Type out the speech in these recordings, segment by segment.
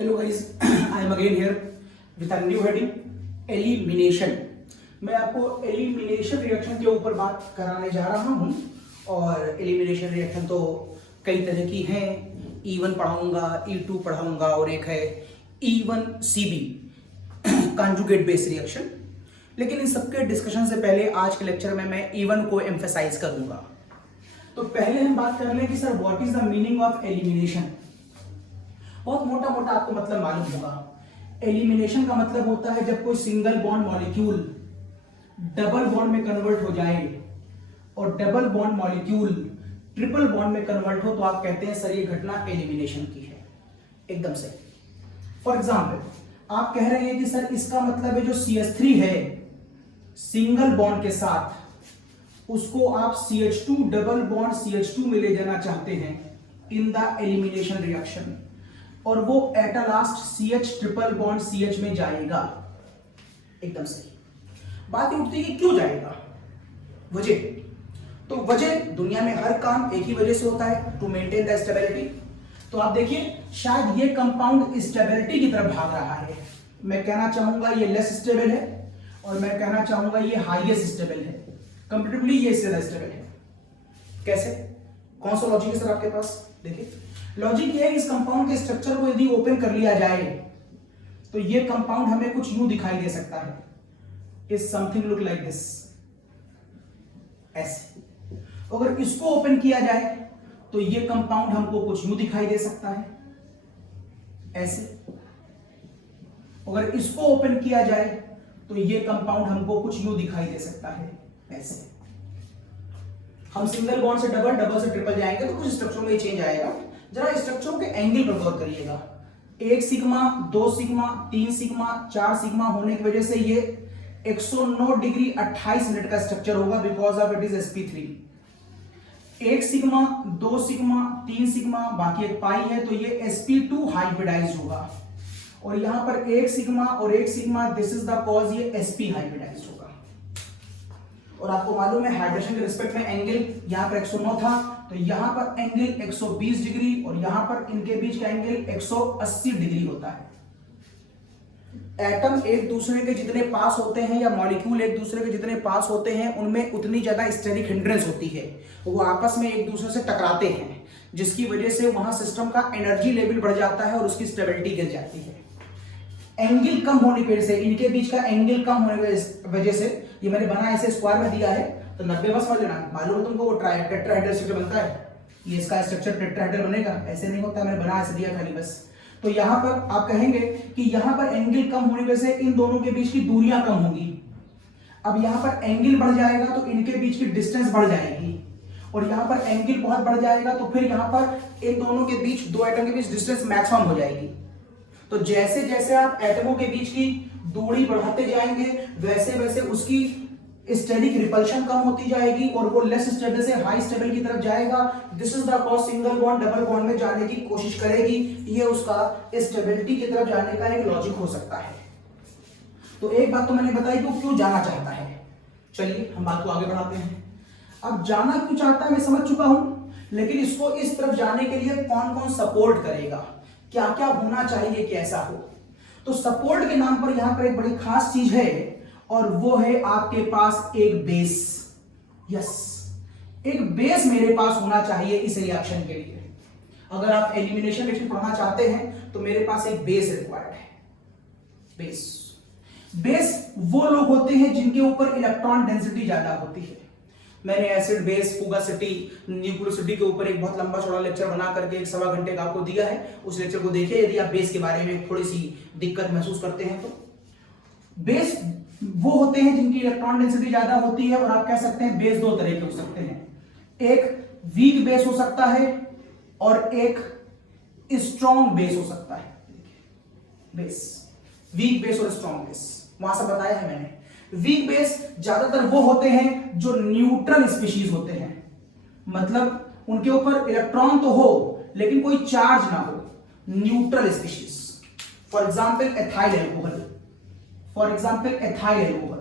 Hello guys, I am again here with a new heading elimination. मैं आपको elimination reaction के ऊपर बात कराने जा रहा हूं। और एलिमिनेशन रिएक्शन तो कई तरह की हैं। E1 पढ़ाऊंगा, E2 पढ़ाऊंगा और एक है E1CB कॉन्जुगेट बेस रिएक्शन। लेकिन इन सबके डिस्कशन से पहले आज के लेक्चर में मैं E1 को एम्फेसाइज करूंगा। तो पहले हम बात कर लें कि sir what is the meaning of elimination. बहुत मोटा मोटा आपको मतलब मालूम होगा। एलिमिनेशन का मतलब होता है जब कोई single bond molecule double bond में कन्वर्ट हो जाए और double bond molecule triple bond में कन्वर्ट हो तो आप कहते हैं सर ये घटना एलिमिनेशन की है। एकदम से। फॉर एग्जाम्पल आप कह रहे हैं कि सर इसका मतलब है जो CH3 है सिंगल बॉन्ड के साथ उसको आप CH2 डबल बॉन्ड CH2 में ले जाना चाहते हैं इन द एलिमिनेशन रिएक्शन, और वो at last CH triple bond CH में जाएगा। एकदम सही। बात ये उठती है कि क्यों जाएगा। वजह तो वजह दुनिया में हर काम एक ही वजह से होता है, टू मेंटेन द स्टेबिलिटी। तो आप देखिए शायद ये कंपाउंड स्टेबिलिटी की तरफ भाग रहा है। मैं कहना चाहूंगा ये लेस स्टेबल है और मैं कहना चाहूंगा ये हाईएस्ट स्टेबल है। कंपैरेटिवली ये ज्यादा स्टेबल है। कैसे, कौन सा लॉजिक है सर आपके पास? देखिए लॉजिक ये है, इस कंपाउंड के स्ट्रक्चर को यदि ओपन कर लिया जाए तो ये कंपाउंड हमें कुछ यूं दिखाई दे सकता है। Is something look like this, ऐसे। अगर इसको ओपन किया जाए तो ये कंपाउंड हमको कुछ यूं दिखाई दे सकता है, ऐसे। अगर इसको ओपन किया जाए तो ये कंपाउंड हमको कुछ यूं दिखाई दे सकता है, ऐसे। हम सिंगल बॉन्ड से डबल, डबल से ट्रिपल जाएंगे तो कुछ स्ट्रक्चर में चेंज आएगा। जरा स्ट्रक्चरों के एंगल पर गौर करिएगा। 1 सिग्मा, 2 सिग्मा, 3 सिग्मा, 4 सिग्मा होने की वजह से ये 109 डिग्री 28 मिनट का स्ट्रक्चर होगा because of it is sp3। 1 sigma, 2 sigma, 3 sigma, बाकी एक पाई है तो ये sp2 हाइब्रिडाइज होगा। और यहां पर 1 सिग्मा और 1 sigma, this is the cause, ये sp हाइब्रिडाइज होगा। और आपको मालूम है हाइड्रेशन के रिस्पेक्ट में एंगल यहां पर 109 था तो यहां पर एंगल 120 डिग्री और यहां पर इनके बीच का एंगल 180 डिग्री होता है। एटम एक दूसरे के जितने पास होते हैं या मॉलिक्यूल एक दूसरे के जितने पास होते हैं उनमें उतनी ज्यादा स्टेरिक हिंड्रेंस होती है। वो आपस में एक दूसरे से टकराते हैं जिसकी वजह से वहां सिस्टम का एनर्जी लेवल बढ़ जाता है और उसकी स्टेबिलिटी गिर जाती है। एंगल कम होने की वजह से, इनके बीच का एंगल कम होने की वजह से, ये मैंने बना ऐसे स्क्वायर में दिया है तो 90 बस समझ लेना। मालूम है तुमको वो टेट्राहेड्रल स्ट्रक्चर बनता है, ये इसका स्ट्रक्चर टेट्राहेड्रल बनेगा, ऐसे नहीं होता। मैंने बना ऐसे दिया खाली बस। तो यहां पर आप कहेंगे कि यहां पर एंगल कम होने की वजह से इन दोनों के बीच की दूरियां कम होंगी। अब यहां पर एंगल बढ़ जाएगा तो इनके बीच की डिस्टेंस बढ़ जाएगी और यहां पर एंगल बहुत बढ़ जाएगा तो फिर यहां पर इन दोनों के बीच, दो एटम के बीच डिस्टेंस मैक्सिमम हो जाएगी। तो जैसे जैसे आप एटमों के बीच की दूरी बढ़ाते जाएंगे वैसे वैसे उसकी स्टेरिक रिपल्शन कम होती जाएगी और वो लेस स्टेबल से हाई स्टेबल की तरफ जाएगा। This is the cause single bond double bond में जाने की कोशिश करेगी। ये उसका स्टेबिलिटी की तरफ जाने का एक लॉजिक हो सकता है। तो एक बात तो मैंने बताई कि वो क्यों जाना चाहता है। चलिए हम बात को आगे बढ़ाते हैं। अब जाना क्यों चाहता है मैं समझ चुका हूं, लेकिन इसको इस तरफ जाने के लिए कौन कौन सपोर्ट करेगा, क्या क्या होना चाहिए कि ऐसा हो। तो सपोर्ट के नाम पर यहां पर एक बड़ी खास चीज है और वो है आपके पास एक बेस। यस, एक बेस मेरे पास होना चाहिए इस रिएक्शन के लिए। अगर आप एलिमिनेशन रिएक्शन पढ़ना चाहते हैं तो मेरे पास एक बेस रिक्वायर्ड है। बेस वो लोग होते हैं जिनके ऊपर इलेक्ट्रॉन डेंसिटी ज्यादा होती है। मैंने एसिड बेस फुगासिटी न्यूक्लियोसिटी के ऊपर एक बहुत लंबा चौड़ा लेक्चर बना करके 1.25 घंटे का आपको दिया है। उस लेक्चर को देखिए यदि आप बेस के बारे में थोड़ी सी दिक्कत महसूस करते हैं। तो बेस वो होते हैं जिनकी इलेक्ट्रॉन डेंसिटी ज्यादा होती है और आप कह सकते हैं बेस दो तरह के हो सकते हैं। एक वीक बेस हो सकता है और एक स्ट्रॉन्ग बेस हो सकता है। बेस, वीक बेस और स्ट्रॉन्ग बेस वहां से बताया है मैंने। वीक बेस ज्यादातर वो होते हैं जो न्यूट्रल स्पीशीज होते हैं, मतलब उनके ऊपर इलेक्ट्रॉन तो हो लेकिन कोई चार्ज ना हो, neutral species. For example ethyl alcohol,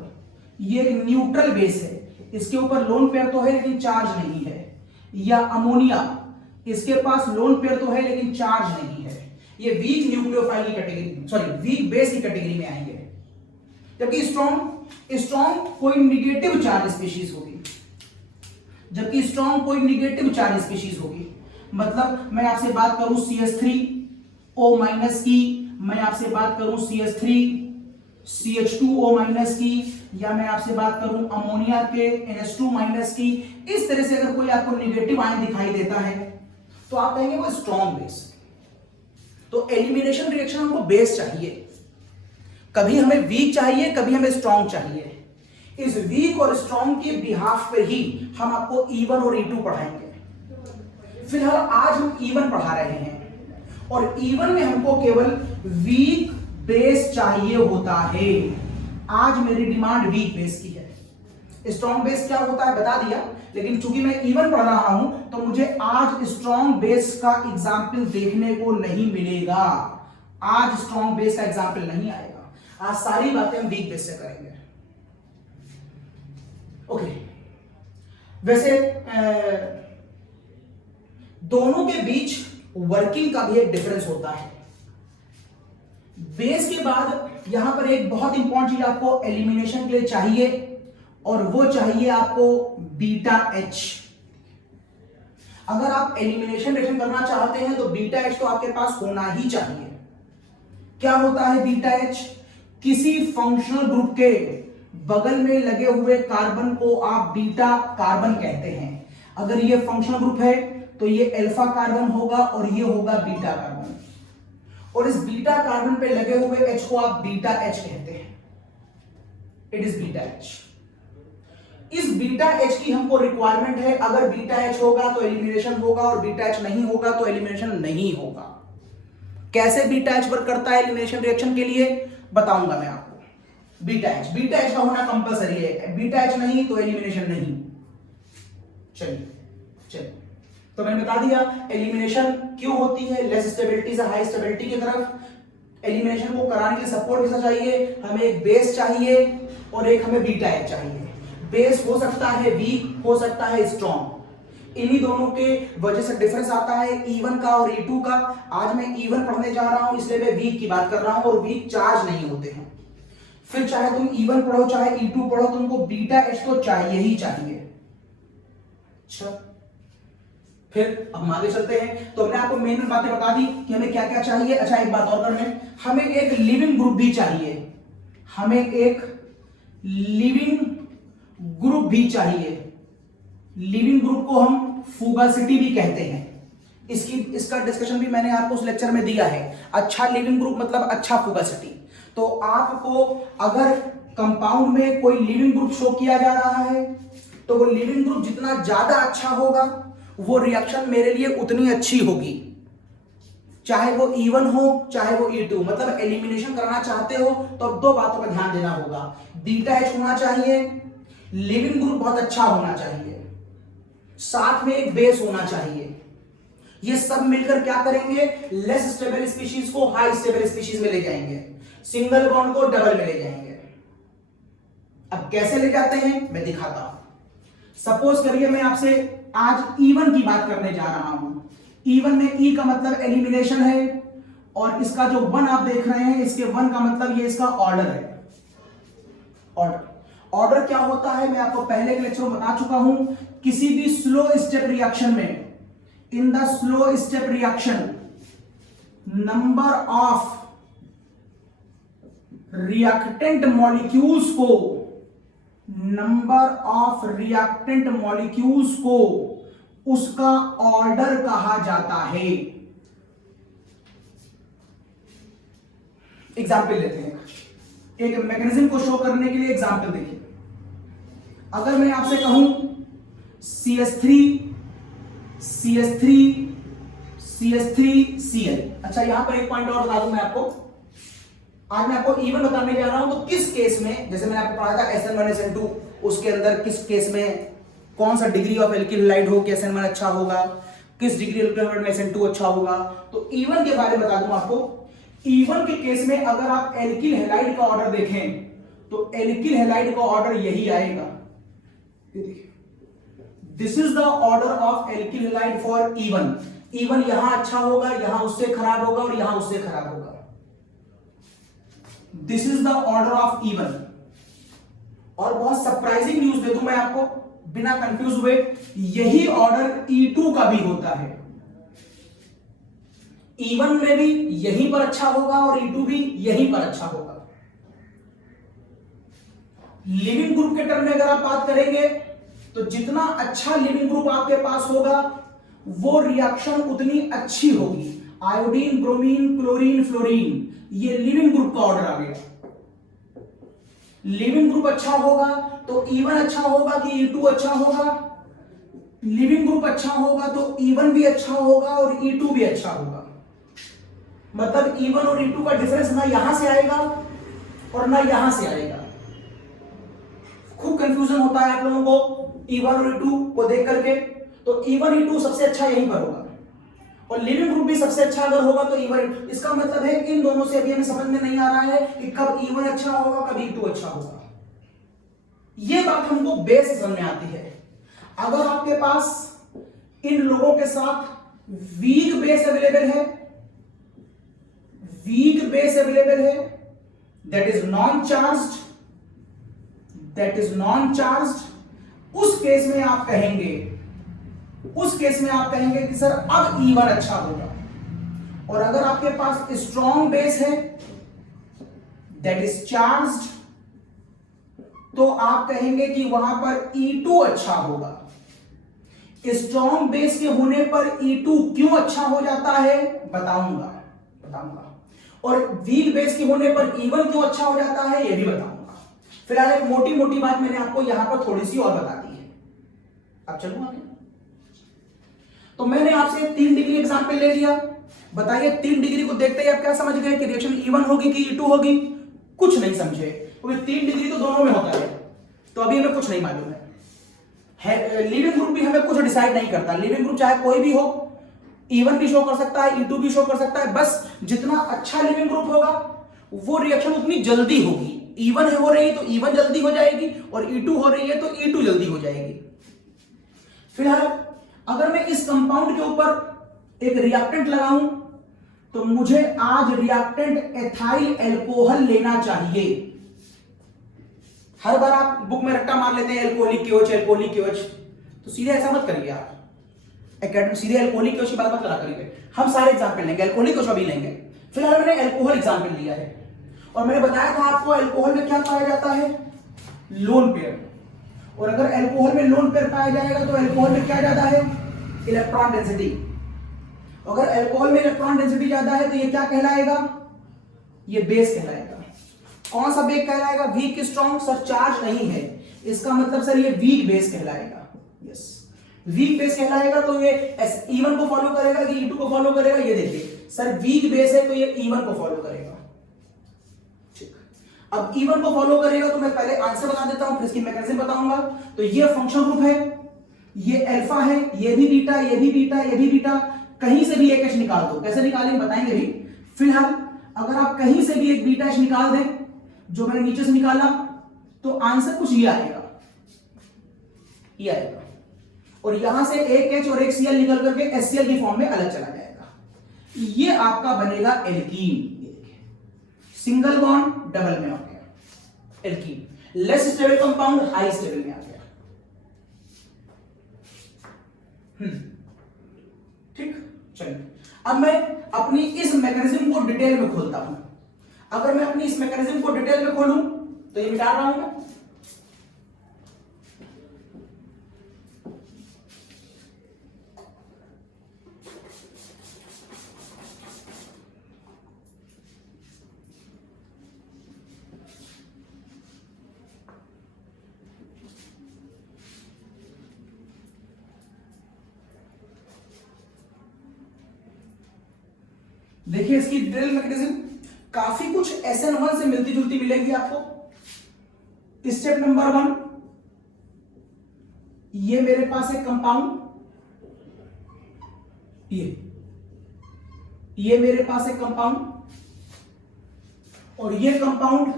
ये एक न्यूट्रल बेस है, इसके ऊपर लोन पेयर तो है लेकिन चार्ज नहीं है। या अमोनिया, इसके पास लोन पेयर तो है लेकिन चार्ज नहीं है। ये वीक न्यूक्लियोफाइल की कैटेगरी, सॉरी वीक बेस की कैटेगरी में आएंगे। जबकि स्ट्रॉन्ग कोई निगेटिव चार्ज स्पीशीज होगी, जबकि स्ट्रॉन्ग कोई निगेटिव चार्ज स्पीशीज होगी। मतलब मैं आपसे बात करूं CH3O माइनस की, मैं आपसे बात करूं CH2O माइनस की, या मैं आपसे बात करूं अमोनिया के NH2 माइनस की, इस तरह से अगर कोई आपको निगेटिव आयन दिखाई देता है तो आप कहेंगे वो स्ट्रॉन्ग बेस। तो एलिमिनेशन रिएक्शन हमको बेस चाहिए, कभी हमें वीक चाहिए, कभी हमें स्ट्रॉन्ग चाहिए। इस वीक और स्ट्रॉन्ग के बिहाफ पे ही हम आपको E1 और E2 पढ़ाएंगे। फिलहाल आज हम E1 पढ़ा रहे हैं, और E1 में हमको केवल वीक बेस चाहिए होता है। आज मेरी डिमांड वीक बेस की है। स्ट्रॉन्ग बेस क्या होता है बता दिया, लेकिन चूंकि मैं E1 पढ़ रहा हूं तो मुझे आज स्ट्रॉन्ग बेस का एग्जाम्पल देखने को नहीं मिलेगा। आज स्ट्रॉन्ग बेस का एग्जाम्पल नहीं आएगा, आज सारी बातें हम वीक बेस से करेंगे। ओके, वैसे दोनों के बीच वर्किंग का भी एक डिफरेंस होता है। बेस के बाद यहां पर एक बहुत इंपॉर्टेंट चीज आपको एलिमिनेशन के लिए चाहिए, और वो चाहिए आपको बीटा एच। अगर आप एलिमिनेशन रिएक्शन करना चाहते हैं तो बीटा एच तो आपके पास होना ही चाहिए। क्या होता है बीटा एच? किसी फंक्शनल ग्रुप के बगल में लगे हुए कार्बन को आप बीटा कार्बन कहते हैं। अगर ये फंक्शनल ग्रुप है तो ये अल्फा कार्बन होगा और ये होगा बीटा कार्बन, और इस बीटा कार्बन पे लगे हुए H को आप बीटा H कहते हैं। It is beta H। इस बीटा H की हमको रिक्वायरमेंट है। अगर बीटा H होगा तो एलिमिनेशन होगा, और बीटा H नहीं होगा तो एलिमिनेशन नहीं होगा। कैसे बीटा H वर्क करता है एलिमिनेशन रिएक्शन के लिए बताऊंगा मैं आपको। बीटा H का होना कंपलसरी है, बीटा H नहीं तो एलिमिनेशन नहीं। चलिए तो मैंने बता दिया एलिमिनेशन क्यों होती है, लेस स्टेबिलिटी से हाई स्टेबिलिटी की तरफ। एलिमिनेशन को कराने के लिए सपोर्ट किसका चाहिए? हमें एक बेस चाहिए और एक हमें बीटा एच चाहिए। बेस हो सकता है वीक, हो सकता है स्ट्रॉन्ग। इन्हीं दोनों के वजह से डिफरेंस आता है E1 का और E2 का। आज मैं E1 पढ़ने जा रहा हूं, इसलिए मैं वीक की बात कर रहा हूं, और वीक चार्ज नहीं होते हैं। फिर चाहे तुम E1 पढ़ो चाहे E2 पढ़ो, तुमको बीटा एच तो चाहिए ही चाहिए। अच्छा, फिर अब हम आगे चलते हैं। तो हमने आपको मेन बातें बता दी कि हमें क्या क्या चाहिए। अच्छा, एक बात और कर लें, हमें एक लिविंग ग्रुप भी चाहिए। हमें एक लिविंग ग्रुप भी चाहिए। लिविंग ग्रुप को हम फुगासिटी भी कहते हैं। इसका डिस्कशन भी मैंने आपको उस लेक्चर में दिया है। अच्छा लिविंग ग्रुप मतलब अच्छा फुगासिटी। तो आपको अगर कंपाउंड में कोई लिविंग ग्रुप शो किया जा रहा है तो वो लिविंग ग्रुप जितना ज्यादा अच्छा होगा वो रिएक्शन मेरे लिए उतनी अच्छी होगी, चाहे वो E1 हो चाहे वो E2। मतलब एलिमिनेशन करना चाहते हो तो अब दो बातों पर ध्यान देना होगा। बीटा एच होना चाहिए, लिविंग ग्रुप बहुत अच्छा होना चाहिए, साथ में एक बेस होना चाहिए। ये सब मिलकर क्या करेंगे? लेस स्टेबल स्पीशीज को हाई स्टेबल स्पीशीज में ले जाएंगे, सिंगल बॉन्ड को डबल में ले जाएंगे। अब कैसे ले जाते हैं मैं दिखाता हूं। सपोज करिए मैं आपसे आज E1 की बात करने जा रहा हूं। E1 में E का मतलब एलिमिनेशन है, और इसका जो 1 आप देख रहे हैं, इसके 1 का मतलब ये इसका ऑर्डर है। ऑर्डर क्या होता है मैं आपको पहले के लेक्चर में बता चुका हूं। किसी भी स्लो स्टेप रिएक्शन में, in the slow step reaction, number of reactant molecules को, नंबर ऑफ रिएक्टेंट मॉलिक्यूल्स को उसका ऑर्डर कहा जाता है। एग्जाम्पल लेते हैं, एक मैकेनिज्म को शो करने के लिए एग्जाम्पल देखिए। अगर मैं आपसे कहूं CH3 CH3 CH3 Cl। अच्छा, यहां पर एक पॉइंट और बता दूं मैं आपको। आज मैं आपको E1 बताने जा रहा हूं तो किस केस में, जैसे मैंने आपको पढ़ा था SN1 SN2, उसके अंदर किस केस में कौन सा डिग्री ऑफ एल्किल हैलाइड हो कि SN1 अच्छा होगा, किस डिग्री एल्किल हैलाइड में SN2 अच्छा होगा। तो E1 के बारे में बता दूं आपको। E1 के केस में अगर आप एल्किल हैलाइड का ऑर्डर देखें तो एल्किल हैलाइड का ऑर्डर यही आएगा। This is the order of alkyl halide for E1। Even यहां अच्छा होगा, यहां उससे खराब होगा और यहां उससे खराब होगा। This is the order of even. और बहुत सरप्राइजिंग न्यूज दे दूं मैं आपको, बिना कंफ्यूज हुए, यही ऑर्डर E2 का भी होता है। इवन में भी यहीं पर अच्छा होगा और E2 भी यहीं पर अच्छा होगा। लिविंग ग्रुप के टर्म में अगर आप बात करेंगे तो जितना अच्छा लिविंग ग्रुप आपके पास होगा वो रिएक्शन उतनी अच्छी होगी। आयोडीन, ब्रोमीन, क्लोरीन, फ्लोरीन, ये लिविंग ग्रुप का ऑर्डर आ गया। लिविंग ग्रुप अच्छा होगा तो E1 अच्छा होगा कि E2 अच्छा होगा? लिविंग ग्रुप अच्छा होगा तो E1 भी अच्छा होगा और E2 भी अच्छा होगा। मतलब E1 और E2 का डिफरेंस ना यहां से आएगा और ना यहां से आएगा। खूब कंफ्यूजन होता है आप लोगों को E1 और E2 को देख करके। तो E1 E2 सबसे अच्छा यहीं पर होगा और लिविंग ग्रुप भी सबसे अच्छा अगर होगा तो E1। इसका मतलब है इन दोनों से अभी हमें समझ में नहीं आ रहा है कि कब E1 अच्छा होगा, कब E2 अच्छा होगा। यह बात हमको बेस समझ में आती है। अगर आपके पास इन लोगों के साथ वीक बेस अवेलेबल है, वीक बेस अवेलेबल है, that is non charged, that is non charged, उस केस में आप कहेंगे, उस केस में आप कहेंगे कि सर अब E1 अच्छा होगा। और अगर आपके पास स्ट्रॉन्ग बेस है दैट इज चार्ज्ड, तो आप कहेंगे कि वहां पर E2 अच्छा होगा। स्ट्रॉन्ग बेस के होने पर E2 क्यों अच्छा हो जाता है बताऊंगा। और वीक बेस के होने पर E1 क्यों अच्छा हो जाता है यह भी बताऊंगा। फिलहाल एक मोटी मोटी बात मैंने आपको यहां पर थोड़ी सी और बता दी है। अब चलूं आगे। तो मैंने आपसे 3 डिग्री एग्जांपल ले लिया। बताइए 3 डिग्री को देखते ही आप क्या समझ गए कि रिएक्शन E1 होगी कि E2 होगी? कुछ नहीं समझे, क्योंकि 3 डिग्री तो दोनों में होता है। तो अभी हमें कुछ नहीं मालूम है। लिविंग ग्रुप भी हमें कुछ डिसाइड नहीं करता। लिविंग ग्रुप चाहे कोई भी हो, E1 भी शो कर सकता है, E2 भी शो कर सकता है। बस जितना अच्छा लिविंग ग्रुप होगा वो रिएक्शन उतनी जल्दी होगी। E1 हो रही है तो E1 जल्दी हो जाएगी और E2 हो रही है तो E2 जल्दी हो जाएगी। फिलहाल अगर मैं इस कंपाउंड के ऊपर एक रिएक्टेंट लगाऊं तो मुझे आज रिएक्टेंट एथाइल अल्कोहल लेना चाहिए। हर बार आप बुक में रट्टा मार लेते हैं अल्कोहलिक KOH, अल्कोहलिक KOH, तो सीधे ऐसा मत करिए आप। एकेडमी सीधे अल्कोहलिक KOH की बात मत करा करिए। हम सारे एग्जाम्पल लेंगे, अल्कोहलिक KOH अभी लेंगे। फिलहाल मैंने अल्कोहल एग्जाम्पल लिया है और मैंने बताया था आपको अल्कोहल में क्या पाया जाता है, लोन पेयर। और अगर अल्कोहल में लोन पेयर पाया जाएगा तो अल्कोहल में क्या ज्यादा है, इलेक्ट्रॉन डेंसिटी। अगर अल्कोहल में इलेक्ट्रॉन डेंसिटी ज्यादा है तो ये क्या कहलाएगा, ये बेस कहलाएगा। कौन सा बेस कहलाएगा, वीक स्ट्रॉन्ग? सर चार्ज नहीं है, इसका मतलब सर ये वीक बेस कहलाएगा। यस, वीक बेस कहलाएगा। तो ये E1 को फॉलो करेगा कि E2 को फॉलो करेगा? ये देखिए सर वीक बेस है तो ये E1 को फॉलो करेगा। ठीक, अब E1 को फॉलो करेगा तो मैं पहले आंसर बता देता हूं, फिर इसकी मैकेनिज्म बताऊंगा। तो ये फंक्शन ग्रुप है, ये अल्फा है, ये भी बीटा, ये भी बीटा, ये भी बीटा। कहीं से भी एक H निकाल दो, कैसे निकालेंगे बताएंगे भी। फिलहाल अगर आप कहीं से भी एक बीटा H निकाल दें, जो मैंने नीचे से निकाला, तो आंसर कुछ ये आएगा, ये आएगा। और यहां से एक H और एक Cl निकल करके HCl की फॉर्म में अलग चला जाएगा। ये आपका बनेगा एल्कीन। सिंगल बॉन्ड डबल में आ गया alkene. Less stable compound high stable में आ गया। ठीक, चलिए अब मैं अपनी इस मैकेनिज्म को डिटेल में खोलता हूं। अगर मैं अपनी इस मैकेनिज्म को डिटेल में खोलूं तो ये मिटा रहा हूं मैं। देखिए इसकी ड्रिल मैकेनिज्म काफी कुछ SN1 से मिलती जुलती मिलेगी आपको। स्टेप नंबर 1, ये मेरे पास एक कंपाउंड, ये मेरे पास एक कंपाउंड, और ये कंपाउंड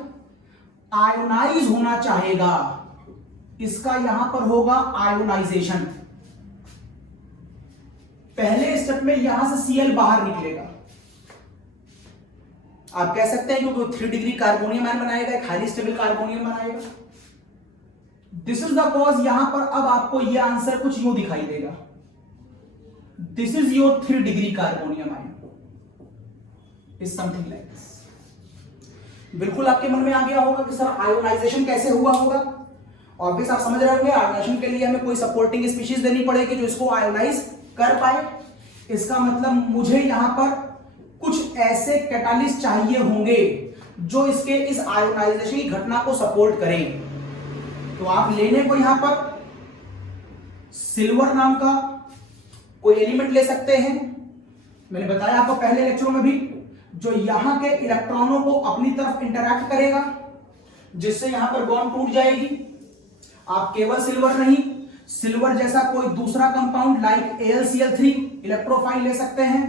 आयोनाइज होना चाहेगा। इसका यहां पर होगा आयोनाइजेशन। पहले स्टेप में यहां से Cl बाहर निकलेगा। आप कह सकते हैं कि 3 डिग्री कार्बोनियम आयन बनाएगा, एक हाईली स्टेबल कार्बोनियम बनाएगा। This is the cause. यहां पर अब आपको यह आंसर कुछ यूं दिखाई देगा, this is your 3 degree carbonium ion, is something like this. बिल्कुल आपके मन में आ गया होगा कि सर आयोनाइजेशन कैसे हुआ होगा। ऑब्वियस आप समझ रहे होंगे, आयोनाइजेशन के लिए हमें कोई सपोर्टिंग स्पीशीज देनी पड़ेगी जो इसको आयोनाइज कर पाए। इसका मतलब मुझे यहां पर कुछ ऐसे कैटालिस्ट चाहिए होंगे जो इसके इस आयोनाइजेशन की घटना को सपोर्ट करें। तो आप लेने को यहां पर सिल्वर नाम का कोई एलिमेंट ले सकते हैं। मैंने बताया आपको पहले लेक्चरों में भी, जो यहां के इलेक्ट्रॉनों को अपनी तरफ इंटरैक्ट करेगा, जिससे यहां पर बॉन्ड टूट जाएगी। आप केवल सिल्वर नहीं, सिल्वर जैसा कोई दूसरा कंपाउंड लाइक AlCl3 इलेक्ट्रोफाइल ले सकते हैं।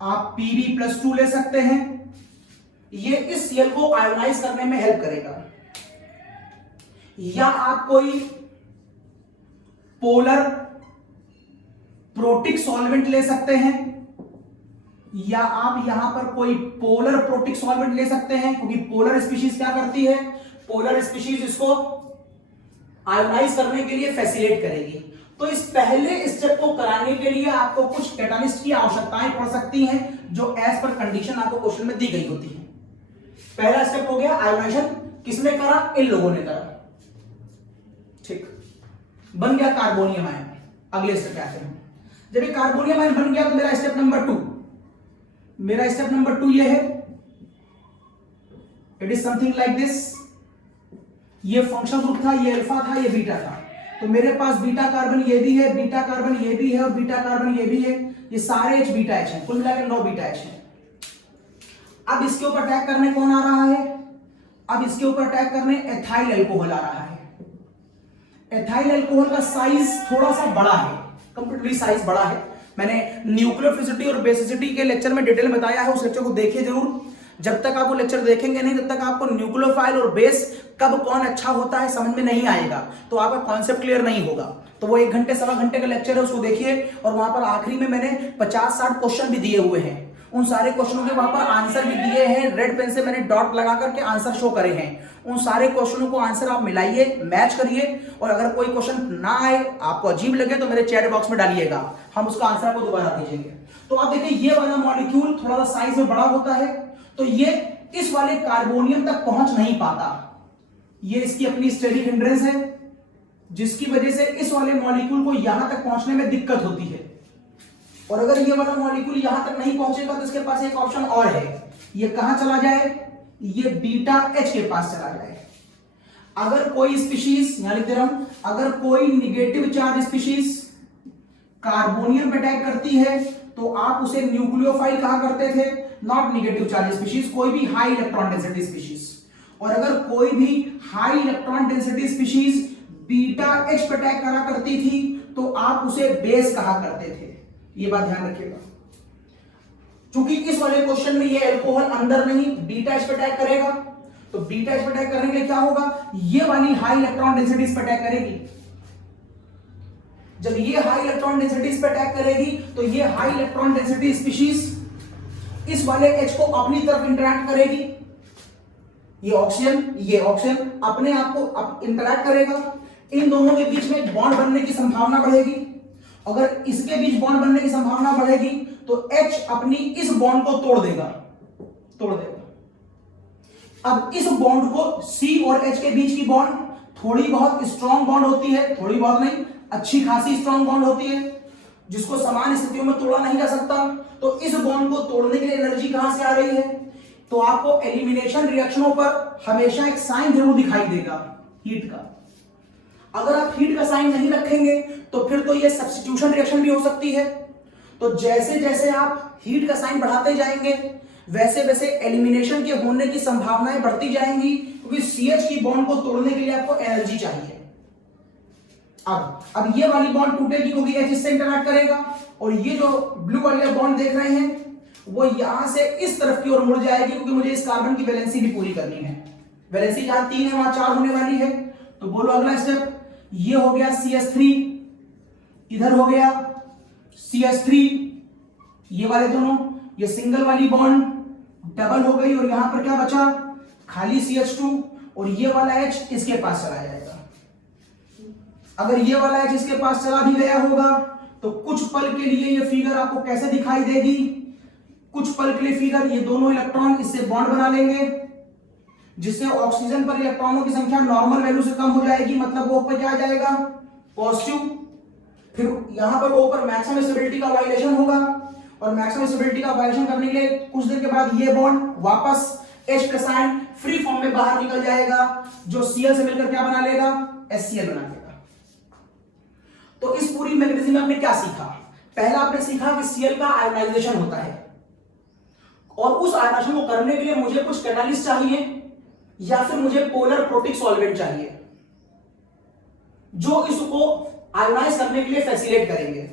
आप Pb+2 ले सकते हैं। ये इस Cl को आयोनाइज करने में हेल्प करेगा। या आप कोई पोलर प्रोटिक सॉल्वेंट ले सकते हैं, या आप यहां पर कोई पोलर प्रोटिक सॉल्वेंट ले सकते हैं, क्योंकि पोलर स्पीशीज क्या करती है, पोलर स्पीशीज इसको आयोनाइज करने के लिए फैसिलिटेट करेगी। तो इस पहले स्टेप को कराने के लिए आपको कुछ कैटालिस्ट की आवश्यकताएं पड़ सकती हैं, जो एज पर कंडीशन आपको क्वेश्चन में दी गई होती है। पहला स्टेप हो गया आयोनाइजेशन, किसने करा, इन लोगों ने करा। ठीक, बन गया कार्बोनियम आयन। अगले स्टेप पे आते हैं। जब ये कार्बोनियम आयन बन गया तो मेरा स्टेप नंबर 2, मेरा स्टेप नंबर 2 ये है, it is something like this. ये फंक्शनल ग्रुप था, ये अल्फा था, ये बीटा था। तो मेरे पास बीटा कार्बन ये भी है, बीटा कार्बन ये भी है, और बीटा कार्बन ये भी है। ये सारे H बीटा H हैं, कुल मिलाकर 9 बीटा H हैं। अब इसके ऊपर अटैक करने कौन आ रहा है, अब इसके ऊपर अटैक करने एथाइल अल्कोहल आ रहा है। एथाइल अल्कोहल का साइज थोड़ा सा बड़ा है, कंप्लीटली साइज बड़ा है। मैंने न्यूक्लियोफिलिसिटी और बेसिसिटी के लेक्चर में डिटेल बताया है, उस लेक्चर को देखिए जरूर। जब तक आप वो लेक्चर देखेंगे नहीं, तब तक आपको न्यूक्लियोफाइल और बेस कब कौन अच्छा होता है समझ में नहीं आएगा, तो आपका कॉन्सेप्ट क्लियर नहीं होगा। तो वो 1 घंटे 1.25 घंटे का लेक्चर है, उसको देखिए। और वहां पर आखिरी में मैंने 50-60 क्वेश्चन भी दिए हुए हैं, उन सारे क्वेश्चनों के वहां पर आंसर भी दिए हैं। रेड पेन से मैंने डॉट लगा करके आंसर शो करे हैं। उन सारे क्वेश्चनों को आंसर आप मिलाइए, मैच करिए, और अगर कोई क्वेश्चन ना आए, आपको अजीब लगे, तो मेरे चैट बॉक्स में डालिएगा, हम उसका आंसर आपको दोबारा दीजिएंगे। तो आप देखिए, ये वाला मॉलिक्यूल थोड़ा सा साइज में बड़ा होता है, तो ये इस वाले कार्बोनियम तक पहुंच नहीं पाता। ये इसकी अपनी स्टेरिक हिंड्रेंस है, जिसकी वजह से इस वाले मॉलिक्यूल को यहां तक पहुंचने में दिक्कत होती है। और अगर ये वाला मॉलिक्यूल यहां तक नहीं पहुंचेगा तो इसके पास एक ऑप्शन और है, ये कहां चला जाए, ये बीटा H के पास चला जाए। अगर कोई स्पीशीज, यहां लिख दे रहा हूं, अगर कोई निगेटिव चार्ज स्पीशीज कार्बोनियम पे अटैक करती है, तो आप उसे न्यूक्लियोफाइल कहा करते थे, नॉट निगेटिव चार्ज स्पीशीज, कोई भी हाई इलेक्ट्रॉन डेंसिटी स्पीशीज। और अगर कोई भी high electron density species beta H पे अटैक करा करती थी, तो आप उसे बेस कहा करते थे। ये बात ध्यान रखिएगा, क्योंकि इस वाले क्वेश्चन में ये अल्कोहल अंदर नहीं, बीटा H पे अटैक करेगा। तो बीटा H पे अटैक करने के लिए क्या होगा, ये वाली हाई इलेक्ट्रॉन डेंसिटीज पे अटैक करेगी। जब ये हाई इलेक्ट्रॉन डेंसिटीज पे अटैक करेगी, तो ये हाई इलेक्ट्रॉन डेंसिटी स्पीशीज इस वाले H को अपनी तरफ इंटरैक्ट करेगी। ये ऑक्सीजन अपने आप को इंटरैक्ट करेगा। इन दोनों के बीच में बॉन्ड बनने की संभावना बढ़ेगी। अगर इसके बीच बॉन्ड बनने की संभावना बढ़ेगी, तो H अपनी इस बॉन्ड को तोड़ देगा। अब इस बॉन्ड को, C और H के बीच की बॉन्ड थोड़ी बहुत स्ट्रॉन्ग बॉन्ड होती है, थोड़ी बहुत नहीं, अच्छी खासी स्ट्रॉन्ग बॉन्ड होती है, जिसको समान स्थितियों में तोड़ा नहीं जा सकता। तो इस बॉन्ड को तोड़ने के लिए एनर्जी कहां से आ रही है, तो आपको एलिमिनेशन रिएक्शनों पर हमेशा एक साइन जरूर दिखाई देगा, हीट का। अगर आप हीट का साइन नहीं रखेंगे, तो फिर तो ये सब्स्टिट्यूशन रिएक्शन भी हो सकती है। तो जैसे जैसे आप हीट का साइन बढ़ाते जाएंगे, वैसे वैसे एलिमिनेशन के होने की संभावनाएं बढ़ती जाएंगी, क्योंकि CH की बॉन्ड को तोड़ने के लिए आपको एनर्जी चाहिए। अब ये वाली बॉन्ड टूटेगी, क्योंकि H इससे इंटरैक्ट करेगा, और ये जो ब्लू वाली बॉन्ड देख रहे हैं, वो यहां से इस तरफ की ओर मुड़ जाएगी, क्योंकि मुझे इस कार्बन की वैलेंसी भी पूरी करनी है। वैलेंसी जहां 3 है, वहां 4 होने वाली है। तो बोलो अगला स्टेप, ये हो गया CH3, इधर हो गया CH3, ये वाले दोनों, ये सिंगल वाली बॉन्ड डबल हो गई और यहां पर क्या बचा, खाली CH2, और ये वाला H इसके पास चला जाएगा। अगर ये वाला H इसके पास चला भी गया होगा तो कुछ पल के लिए ये फिगर आपको कैसे दिखाई देगी, कुछ पल के लिए फिगर, ये दोनों इलेक्ट्रॉन इससे बॉन्ड बना लेंगे, जिससे ऑक्सीजन पर इलेक्ट्रॉनों की संख्या नॉर्मल वैल्यू से कम हो जाएगी, मतलब वो ऊपर क्या आ जाएगा, पॉजिटिव। फिर यहां पर ऊपर मैक्सिमम स्टेबिलिटी का वायलेशन होगा, और मैक्सिमम स्टेबिलिटी का वायलेशन करने के लिए कुछ देर के बाद ये बॉन्ड वापस H कैटायन फ्री फॉर्म में बाहर निकल जाएगा, जो Cl से मिलकर क्या बना लेगा, HCl बना लेगा। तो इस पूरी मैकेनिज्म में आपने क्या सीखा, पहला आपने सीखा कि Cl का आयोनाइजेशन होता है, और उस आयोनाइजेशन को करने के लिए मुझे कुछ कैटालिस्ट चाहिए या फिर मुझे पोलर प्रोटिक सॉल्वेंट चाहिए, जो इसको आयोनाइज करने के लिए फैसिलिटेट करेंगे।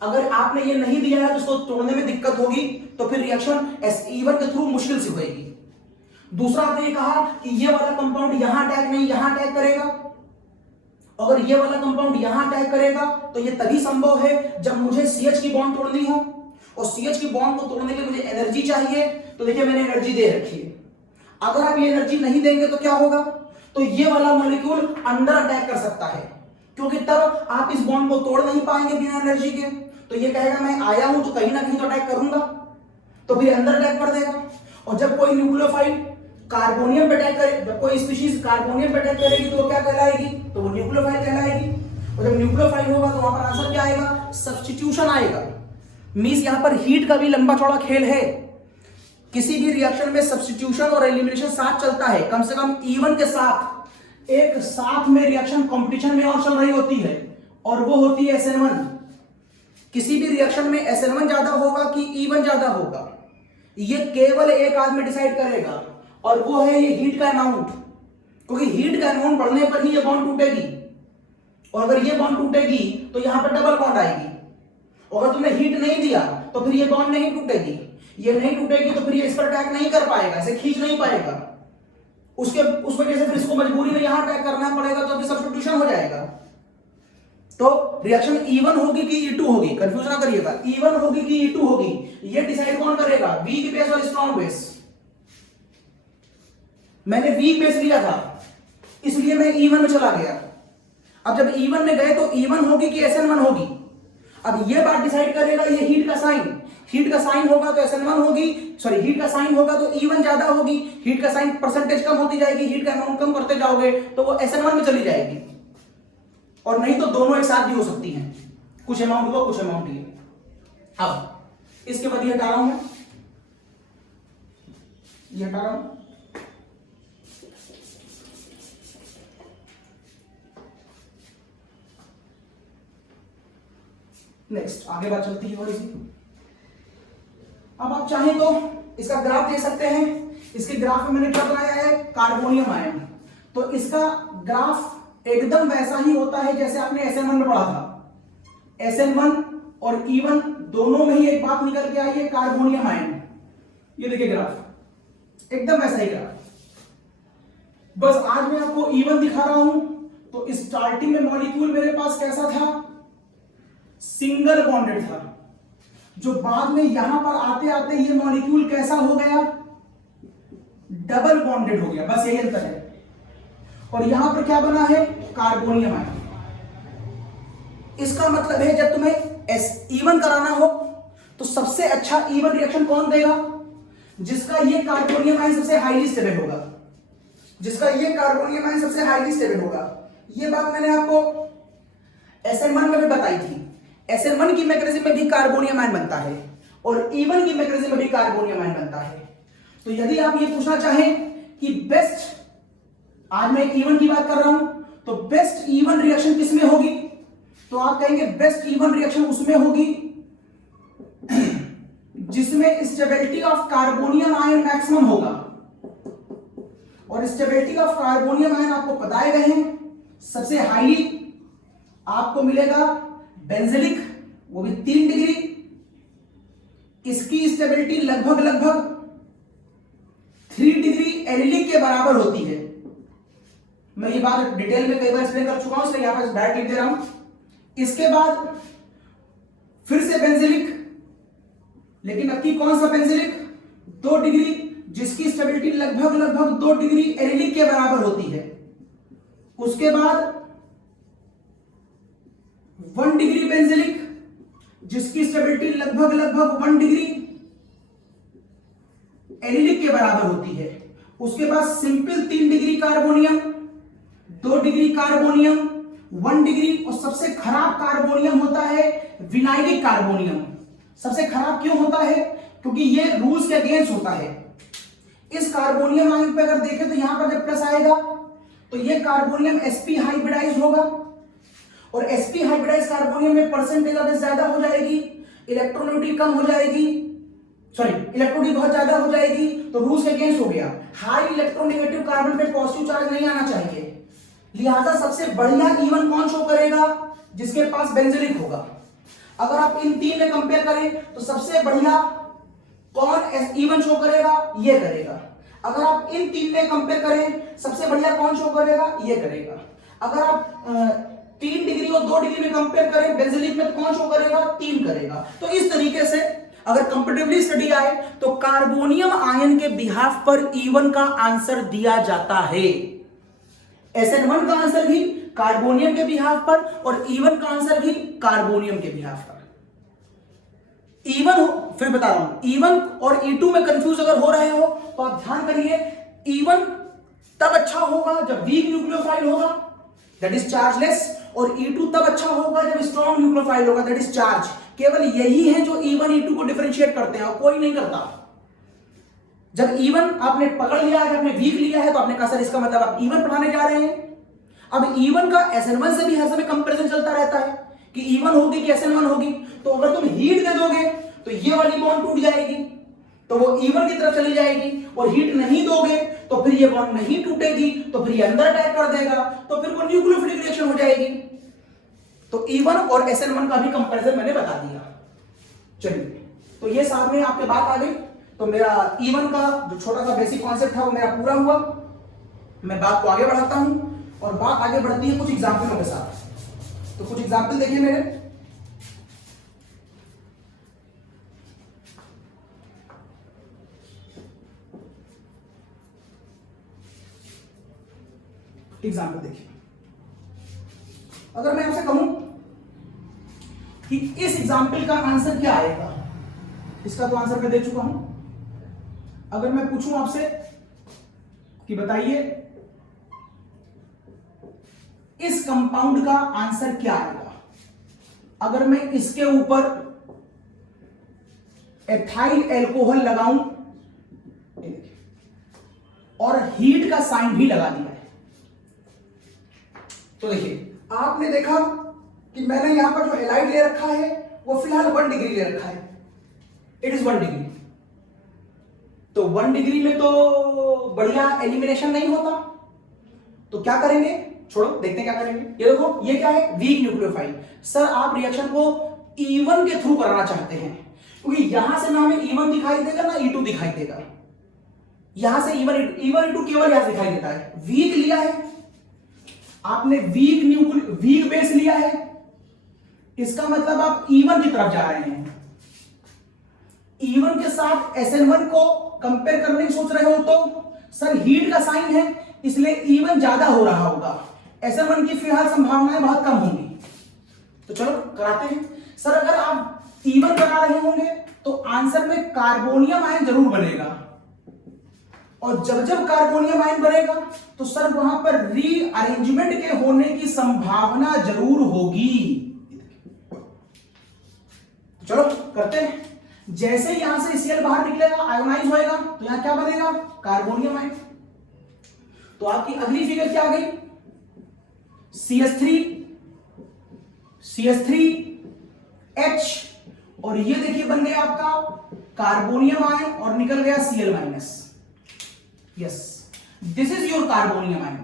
अगर आपने ये नहीं दिया है तो इसको तोड़ने में दिक्कत होगी, तो फिर रिएक्शन E1 के थ्रू मुश्किल से होगी। दूसरा आपने ये कहा कि ये वाला कंपाउंड यहां अटैक नहीं, यहां अटैक करेगा, अगर ये वाला कंपाउंड यहां अटैक करेगा तो ये तभी संभव है जब मुझे CH की बॉन्ड तोड़नी हो, और CH की बॉन्ड को तोड़ने के लिए मुझे एनर्जी चाहिए। तो देखिए मैंने एनर्जी दे रखी है, अगर आप ये एनर्जी नहीं देंगे तो क्या होगा, तो ये वाला मॉलिक्यूल अंदर अटैक कर सकता है, क्योंकि तब आप इस बॉन्ड को तोड़ नहीं पाएंगे बिना एनर्जी के। तो ये कहेगा मैं आया हूं तो कहीं ना कहीं तो अटैक करूंगा, तो फिर अंदर अटैक कर देगा। और जब कोई न्यूक्लियोफाइल कार्बोनियम पे अटैक करे, जब कोई स्पीशीज कार्बोनियम पे अटैक करेगी तो वो क्या कहलाएगी, तो वो न्यूक्लियोफाइल कहलाएगी। और जब न्यूक्लियोफाइल होगा तो वहां पर आंसर क्या आएगा, सब्स्टिट्यूशन आएगा। मींस यहां पर हीट का भी लंबा चौड़ा खेल है, किसी भी रिएक्शन में सब्स्टिट्यूशन और एलिमिनेशन साथ चलता है, कम से कम E1 के साथ एक साथ में रिएक्शन कंपटीशन में और चल रही होती है, और वो होती है SN1। किसी भी रिएक्शन में SN1 ज्यादा होगा कि E1 ज्यादा होगा, ये केवल एक आदमी डिसाइड करेगा, और वो है ये हीट का अमाउंट, क्योंकि हीट का अमाउंट बढ़ने पर ही ये बॉन्ड टूटेगी, और अगर ये बॉन्ड टूटेगी तो यहां पर डबल बॉन्ड आएगी। अगर तुमने हीट नहीं दिया तो फिर ये बॉन्ड नहीं टूटेगी, ये नहीं टूटेगी तो फिर ये इस पर अटैक नहीं कर पाएगा, इसे खींच नहीं पाएगा, उस वजह से फिर इसको मजबूरी में यहां अटैक करना पड़ेगा, तो अभी सब्स्टिट्यूशन हो जाएगा। तो रिएक्शन E1 होगी कि E2 होगी, कंफ्यूज ना करिएगा, E1 होगी कि E2 होगी, ये डिसाइड कौन करेगा, वीक बेस और स्ट्रॉन्ग बेस। मैंने वीक बेस लिया था इसलिए मैं E1 में चला गया। अब जब E1 में गए तो E1 होगी कि SN1 होगी, अब ये बात डिसाइड करेगा ये हीट का साइन, हीट का साइन होगा तो SN1 होगी, सॉरी हीट का साइन होगा तो E1 ज्यादा होगी, हीट का साइन परसेंटेज कम होती जाएगी, हीट का अमाउंट कम करते जाओगे तो वो SN1 में चली जाएगी, और नहीं तो दोनों एक साथ भी हो सकती हैं, कुछ अमाउंट वो कुछ अमाउंट ये। अब इसके बाद ये हटा रहा हूं मैं, ये हटा रहा हूं। नेक्स्ट आगे बात चलती है थोड़ी सी। अब आप चाहें तो इसका ग्राफ दे सकते हैं, इसके ग्राफ में मैंने क्या बनाया है, कार्बोनियम आयन, तो इसका ग्राफ एकदम वैसा ही होता है जैसे आपने SN1 में पढ़ा था। SN1 और E1 दोनों में ही एक बात निकल के आई है, कार्बोनियम आयन। ये देखिए ग्राफ एकदम वैसा ही ग्राफ, बस आज मैं आपको E1 दिखा रहा हूं। तो स्टार्टिंग में मॉलिक्यूल मेरे पास कैसा था, सिंगल बॉन्डेड था, जो बाद में यहां पर आते आते ये मॉलिक्यूल कैसा हो गया, डबल बॉन्डेड हो गया, बस यही अंतर है। और यहां पर क्या बना है, कार्बोनियम आयन। इसका मतलब है जब तुम्हें E1 कराना हो तो सबसे अच्छा E1 रिएक्शन कौन देगा, जिसका ये कार्बोनियम आयन सबसे हाईली स्टेबल होगा, जिसका ये कार्बोनियम आयन सबसे हाईली स्टेबल होगा। ये बात मैंने आपको SN1 में भी बताई थी। SN1 की मैकेनिज्म में भी कार्बोनियम आयन बनता है, और E1 की मैकेनिज्म में भी कार्बोनियम आयन बनता है। तो यदि आप ये पूछना चाहें कि बेस्ट, आज मैं E1 की बात कर रहा हूं, तो बेस्ट E1 रिएक्शन किसमें होगी, तो आप कहेंगे बेस्ट E1 रिएक्शन उसमें होगी जिसमें stability of carbonium ion maximum होगा। और स्टेबिलिटी ऑफ कार्बोनियम आयन आपको बताए गए हैं, सबसे हाईली आपको मिलेगा बेंजिलिक, वो भी 3 डिग्री। इसकी स्टेबिलिटी लगभग 3 डिग्री एलिलिक के बराबर होती है। मैं ये बात डिटेल में कई बार एक्सप्लेन कर चुका हूं, इसलिए यहां पर डायरेक्ट लिख दे रहा हूं। इसके बाद फिर से बेंजिलिक, लेकिन अब की कौन सा बेंजिलिक, 2 डिग्री, जिसकी स्टेबिलिटी लगभग 2 डिग्री एलिलिक के बराबर होती है। उसके बाद 1 डिग्री बेंजिलिक, जिसकी स्टेबिलिटी लगभग 1 डिग्री एलिलिक के बराबर होती है। उसके बाद simple 3 degree carbonium, 2 degree carbonium, 1 degree, और सबसे खराब कार्बोनियम होता है विनाइलिक कार्बोनियम। सबसे खराब क्यों होता है? क्योंकि ये रूल्स के अगेंस्ट होता है। इस कार्बोनियम आयन पे अगर देखें तो यहां पर जब प्लस आएगा तो ये कार्बोनियम sp हाइब्रिडाइज होगा, और sp हाइब्रिडाइज कार्बोनियम में परसेंटेज ऑफ ज्यादा हो जाएगी, इलेक्ट्रोनेगेटिविटी कम हो जाएगी, सॉरी इलेक्ट्रोनेगेटिविटी बहुत ज्यादा हो जाएगी, तो रूल्स के अगेंस्ट हो गया। हाई इलेक्ट्रोनेगेटिव कार्बन पे पॉजिटिव चार्ज नहीं आना चाहिए, लिहाजा सबसे बढ़िया इवन कौन शो करेगा? जिसके पास बेंजिलिक होगा। अगर आप इन 3 में कंपेयर करें तो सबसे बढ़िया कौन इवन शो करेगा? ये करेगा। अगर आप इन 3 में कंपेयर करें सबसे बढ़िया कौन शो करेगा? ये करेगा। अगर आप 3 डिग्री और 2 डिग्री में कंपेयर करें बेंजिलिक में तो कौन शो करेगा? 3 करेगा। तो इस तरीके से अगर कंपैरेटिवली स्टडी आए तो कार्बोनियम आयन के बिहाफ पर इवन का आंसर दिया जाता है। SN1 का आंसर भी कार्बोनियम के बिहाफ पर और इवन का आंसर भी कार्बोनियम के बिहाफ पर। इवन फिर बता रहा हूं, इवन और E2 में कंफ्यूज अगर हो रहे हो तो आप ध्यान करिए, इवन तब अच्छा होगा जब वीक न्यूक्लियोफाइल होगा, दैट इज चार्जलेस, और E2 तब अच्छा होगा जब स्ट्रॉन्ग न्यूक्लियोफाइल होगा, दैट इज चार्ज। केवल यही है जो E1 E2 को डिफरेंशिएट करते हैं और कोई नहीं करता। जब E1 आपने पकड़ लिया है, आपने वीक लिया है, तो आपने कहा सर इसका मतलब आप E1 पढ़ाने जा रहे हैं। अब E1 का SN1 से भी हर समय कंपैरिजन चलता रहता है कि E1 होगी कि SN1 होगी। तो अगर तुम हीट दे दोगे तो ये वाली बॉन्ड टूट जाएगी, तो वो E1 की तरफ चली जाएगी, और हीट नहीं दोगे तो फिर ये बॉन्ड नहीं टूटेगी, तो फिर ये अंदर अटैक कर देगा, तो फिर वो न्यूक्लियोफिलिक रिएक्शन हो जाएगी। तो E1 और SN1 का भी कंपैरिजन मैंने बता दिया। चलिए, तो ये साथ में आपके बात आ गई। तो मेरा E1 का जो छोटा सा बेसिक कॉन्सेप्ट था वो मेरा पूरा हुआ। मैं बात को आगे बढ़ाता हूं, और बात आगे बढ़ती है कुछ एग्जाम्पलों के साथ। तो कुछ एग्जाम्पल देखिए मेरे। एग्जाम्पल देखिए, अगर मैं आपसे कहूं कि इस एग्जाम्पल का आंसर क्या आएगा, इसका तो आंसर मैं दे चुका हूं। अगर मैं पूछूं आपसे कि बताइए इस कंपाउंड का आंसर क्या आएगा, अगर मैं इसके ऊपर एथाइल एल्कोहल लगाऊं और हीट का साइन भी लगा दिया है, तो देखिए आपने देखा कि मैंने यहां पर जो हैलाइड ले रखा है वो फिलहाल 1 डिग्री ले रखा है, इट इज 1 डिग्री। तो 1 डिग्री में तो बढ़िया एलिमिनेशन नहीं होता, तो क्या करेंगे, छोड़ो देखते हैं क्या करेंगे। ये देखो, ये क्या है, वीक न्यूक्लियोफाइल। सर आप रिएक्शन को E1 के थ्रू कराना चाहते हैं, क्योंकि यहां से ना हमें E1 दिखाई देगा ना E2 दिखाई देगा, यहां से E1 E2 केवल यहां दिखाई देता है। वीक लिया है आपने, वीक बेस लिया है, इसका मतलब आप E1 की तरफ जा रहे हैं। E1 के साथ SN1 को कंपेयर करने की सोच रहे हो तो सर हीट का साइन है, इसलिए E1 ज्यादा हो रहा होगा, SN1 की फिलहाल संभावनाएं बहुत कम होंगी। तो चलो कराते हैं। सर अगर आप E1 करा रहे होंगे तो आंसर में कार्बोनियम आयन जरूर बनेगा, और जब जब कार्बोनियम आयन बनेगा तो सर वहां पर रीअरेंजमेंट के होने की संभावना जरूर होगी। चलो करते हैं। जैसे यहां से Cl बाहर निकलेगा, आयोनाइज होएगा, तो यहां क्या बनेगा, कार्बोनियम आयन। तो आपकी अगली फिगर क्या आ गई, CH3H, और ये देखिए बन गया आपका कार्बोनियम आयन, और निकल गया Cl minus. Yes, this is your carbonium ion.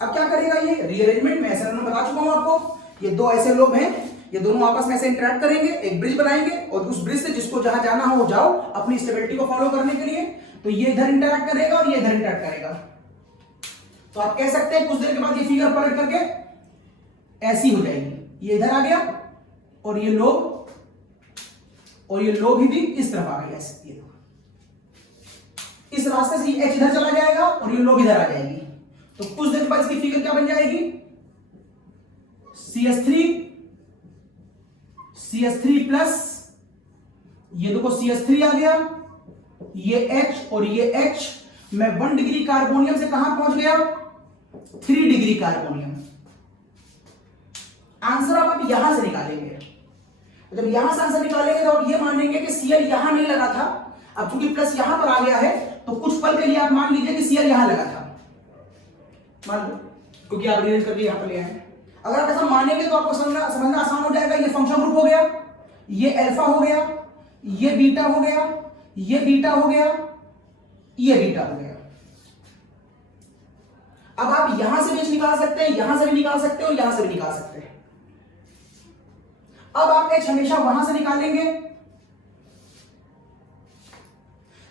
अब क्या करेगा ये रीअरेंजमेंट में, ऐसा मैं बता चुका हूं आपको, ये दो ऐसे लोग हैं, ये दोनों आपस में ऐसे इंटरेक्ट करेंगे, एक ब्रिज बनाएंगे, और उस ब्रिज से जिसको जहां जाना हो जाओ अपनी स्टेबिलिटी को फॉलो करने के लिए। तो ये इधर इंटरेक्ट करेगा और ये इधर इंटरेक्ट करेगा। तो आप कह सकते हैं कुछ देर के बाद ये फिगर पलट करके ऐसी हो जाएगी, ये इधर आ गया और ये लोब भी इस तरफ आ गई ऐसे, ये इस रास्ते से H इधर चला जाएगा और ये लोब इधर आ जाएगी। तो कुछ देर बाद इसकी फिगर क्या बन जाएगी, CH3 प्लस ये देखो CH3 आ गया, ये H और ये H, मैं 1 डिग्री कार्बोनियम से कहां पहुंच गया, 3 डिग्री कार्बोनियम। आंसर आप यहां से निकालेंगे। जब यहां से आंसर निकालेंगे तो आप ये मानेंगे कि Cl यहां नहीं लगा था, अब चूंकि प्लस यहां पर आ गया है तो कुछ पल के लिए आप मान लीजिए कि Cl यहां लगा था, मान लो, क्योंकि आप रिलेट करके यहां पर ले आए। अगर आप ऐसा मानेंगे तो आपको समझना आसान हो जाएगा। ये फंक्शन ग्रुप हो गया, ये अल्फा हो गया, ये बीटा हो गया, ये बीटा हो गया, ये बीटा हो गया। अब आप यहां से भी निकाल सकते हैं, यहां से भी निकाल सकते हैं और यहां से भी निकाल सकते हैं। अब आप H हमेशा वहां से निकालेंगे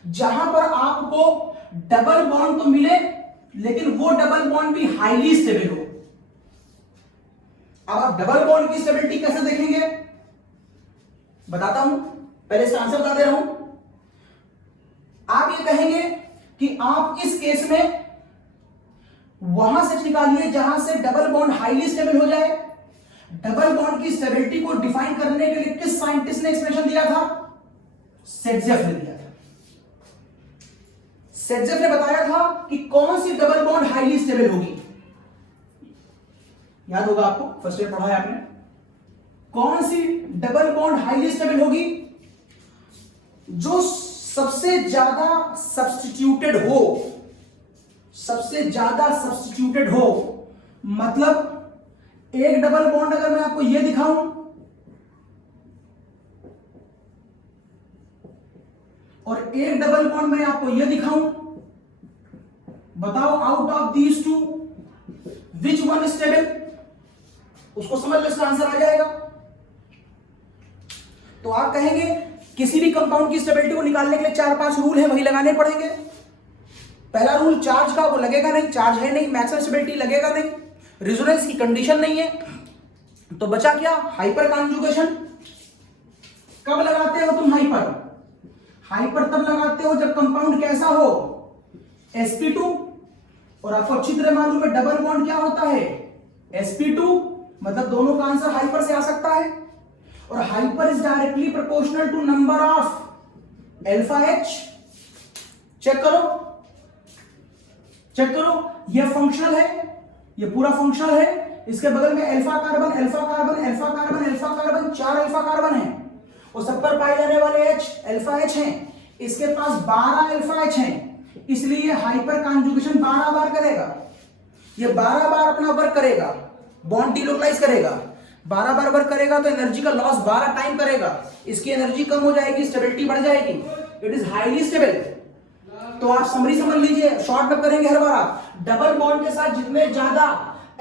जहां पर आपको डबल बॉन्ड तो मिले लेकिन वो डबल बॉन्ड भी हाईली स्टेबल हो। अब आप डबल बॉन्ड की स्टेबिलिटी कैसे देखेंगे बताता हूं, पहले इसका आंसर बता दे रहा हूं। आप ये कहेंगे कि आप इस केस में वहां से निकालिए जहां से डबल बॉन्ड हाईली स्टेबल हो जाए। डबल बॉन्ड की स्टेबिलिटी को डिफाइन करने के लिए किस साइंटिस्ट ने एक्सप्रेशन दिया था, सेटजेफ ने दिया था। सेटजेफ ने बताया था कि कौन सी डबल बॉन्ड हाईली स्टेबल होगी, याद होगा आपको, फर्स्ट ईयर पढ़ा है आपने। कौन सी डबल बॉन्ड हाईली स्टेबल होगी, जो सबसे ज्यादा सब्स्टिट्यूटेड हो, सबसे ज्यादा सब्स्टिट्यूटेड हो। मतलब एक डबल बॉन्ड अगर मैं आपको यह दिखाऊं और एक डबल बॉन्ड मैं आपको यह दिखाऊं, बताओ out of these two which one stable, उसको समझ लो, इसका आंसर आ जाएगा। तो आप कहेंगे किसी भी कंपाउंड की स्टेबिलिटी को निकालने के लिए 4-5 रूल है, वही लगाने पड़ेंगे। पहला रूल चार्ज का, वो लगेगा नहीं, चार्ज है नहीं, मैक्सिमम स्टेबिलिटी लगेगा नहीं, रेजोनेंस की कंडीशन नहीं है। तो बचा क्या, हाइपर कॉन्जुगेशन। कब लगाते हो तुम हाइपर, हाइपर तब लगाते हो जब कंपाउंड कैसा हो, sp2, और आपको अच्छी तरह मालूम है डबल बॉन्ड क्या होता है, sp2, मतलब दोनों का आंसर हाइपर से आ सकता है। और hyper is directly proportional to number of alpha H। Check करो, चेक करो, यह फंक्शनल है, ये पूरा फंक्शनल है। इसके बगल में alpha carbon, alpha carbon, alpha carbon, alpha carbon, 4 alpha carbon है और सब पर पाए जाने वाले H अल्फा H हैं। इसके पास 12 अल्फा H हैं, इसलिए हाइपर कॉन्जुगेशन 12 बार करेगा। ये 12 बार अपना वर्क करेगा, बॉन्ड डिलोकलाइज करेगा, 12 बार वर्क करेगा तो एनर्जी का लॉस 12 टाइम करेगा। इसकी एनर्जी कम हो जाएगी, स्टेबिलिटी बढ़ जाएगी, इट इज हाईली स्टेबल। तो आप समरी समझ लीजिए, शॉर्ट में करेंगे हर बार आप, डबल बॉन्ड के साथ जितने ज्यादा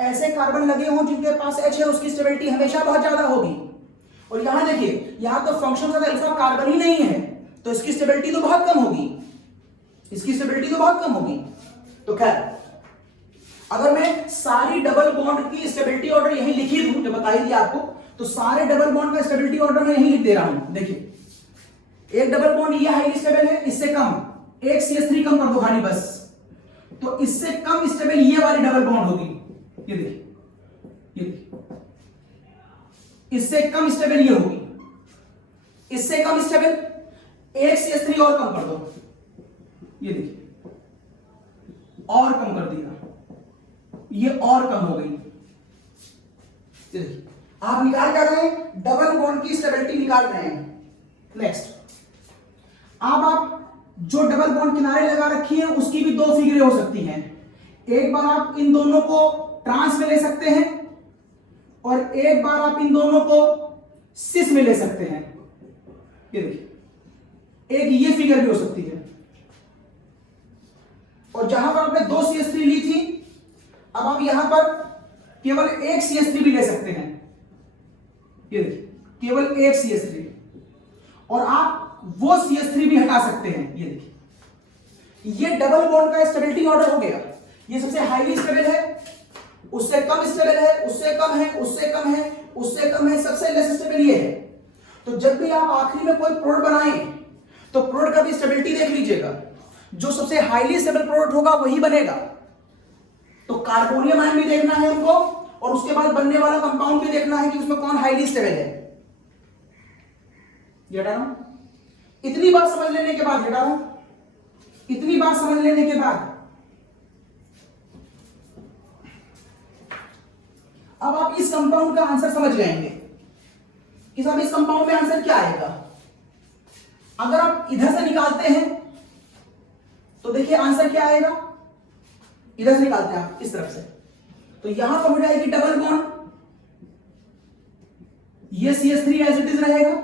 ऐसे कार्बन लगे हों जिनके पास H है, उसकी स्टेबिलिटी हमेशा बहुत ज्यादा होगी। और यहां देखिए, यहां तो फंक्शन का अल्फा कार्बन ही नहीं है, तो इसकी स्टेबिलिटी तो बहुत कम होगी, इसकी स्टेबिलिटी तो बहुत कम होगी। तो खैर, अगर मैं सारी डबल बॉन्ड की स्टेबिलिटी ऑर्डर यही लिखी दूं, जो बताई थी आपको, तो सारे डबल बॉन्ड का स्टेबिलिटी ऑर्डर मैं यही लिख दे रहा हूं। देखिए, एक डबल बॉन्ड ये हाईली स्टेबल है, इससे कम एक CH3 कम कर दो खाली बस, तो इससे कम स्टेबल ये वाली डबल बॉन्ड होगी। ये देखिए, ये देखिए, इससे कम स्टेबल ये होगी, इससे कम स्टेबल एक CH3 और कम कर दो, ये देखिए, और कम कर दिया, ये और कम हो गई। ये देखिए, आप निकाल कर रहे हैं, डबल बॉन्ड की स्टेबिलिटी निकाल रहे हैं। नेक्स्ट, अब आप जो डबल बॉन्ड किनारे लगा रखी है उसकी भी 2 फिगरें हो सकती हैं। एक बार आप इन दोनों को ट्रांस में ले सकते हैं और एक बार आप इन दोनों को सिस में ले सकते हैं। ये देखिए, एक ये फिगर भी हो सकती है। और जहां पर आपने 2 CH3 ली थी, अब आप यहां पर केवल एक CH3 भी ले सकते हैं। ये देखिए, केवल एक CH3, और आप वो CH3 भी हटा सकते हैं। ये देखिए, ये डबल बॉन्ड का स्टेबिलिटी ऑर्डर हो गया। ये सबसे हाईली स्टेबल है, उससे कम स्टेबल है, उससे कम है, उससे उससे कम है, सबसे लेस स्टेबल ये है। तो जब भी आप आखिरी में कोई प्रोडक्ट बनाएं तो प्रोडक्ट का भी स्टेबिलिटी देख लीजिएगा, जो सबसे हाईली स्टेबल प्रोडक्ट होगा वही बनेगा। तो कार्बोनियम आयन भी देखना है हमको, और उसके बाद बनने वाला कंपाउंड भी देखना है कि उसमें कौन हाईली स्टेबल है। ये हटा रहा हूं। इतनी बात समझ लेने के बाद, हटा रहा हूं, इतनी बात समझ लेने के बाद अब आप इस कंपाउंड का आंसर समझ जाएंगे कि साहब इस कंपाउंड में आंसर क्या आएगा। अगर आप इधर से निकालते हैं तो देखिए आंसर क्या आएगा। इधर से निकालते हैं आप इस तरफ से, तो यहां पर हो जाएगी डबल बॉन्ड, ये CH3 एज इट इज रहेगा,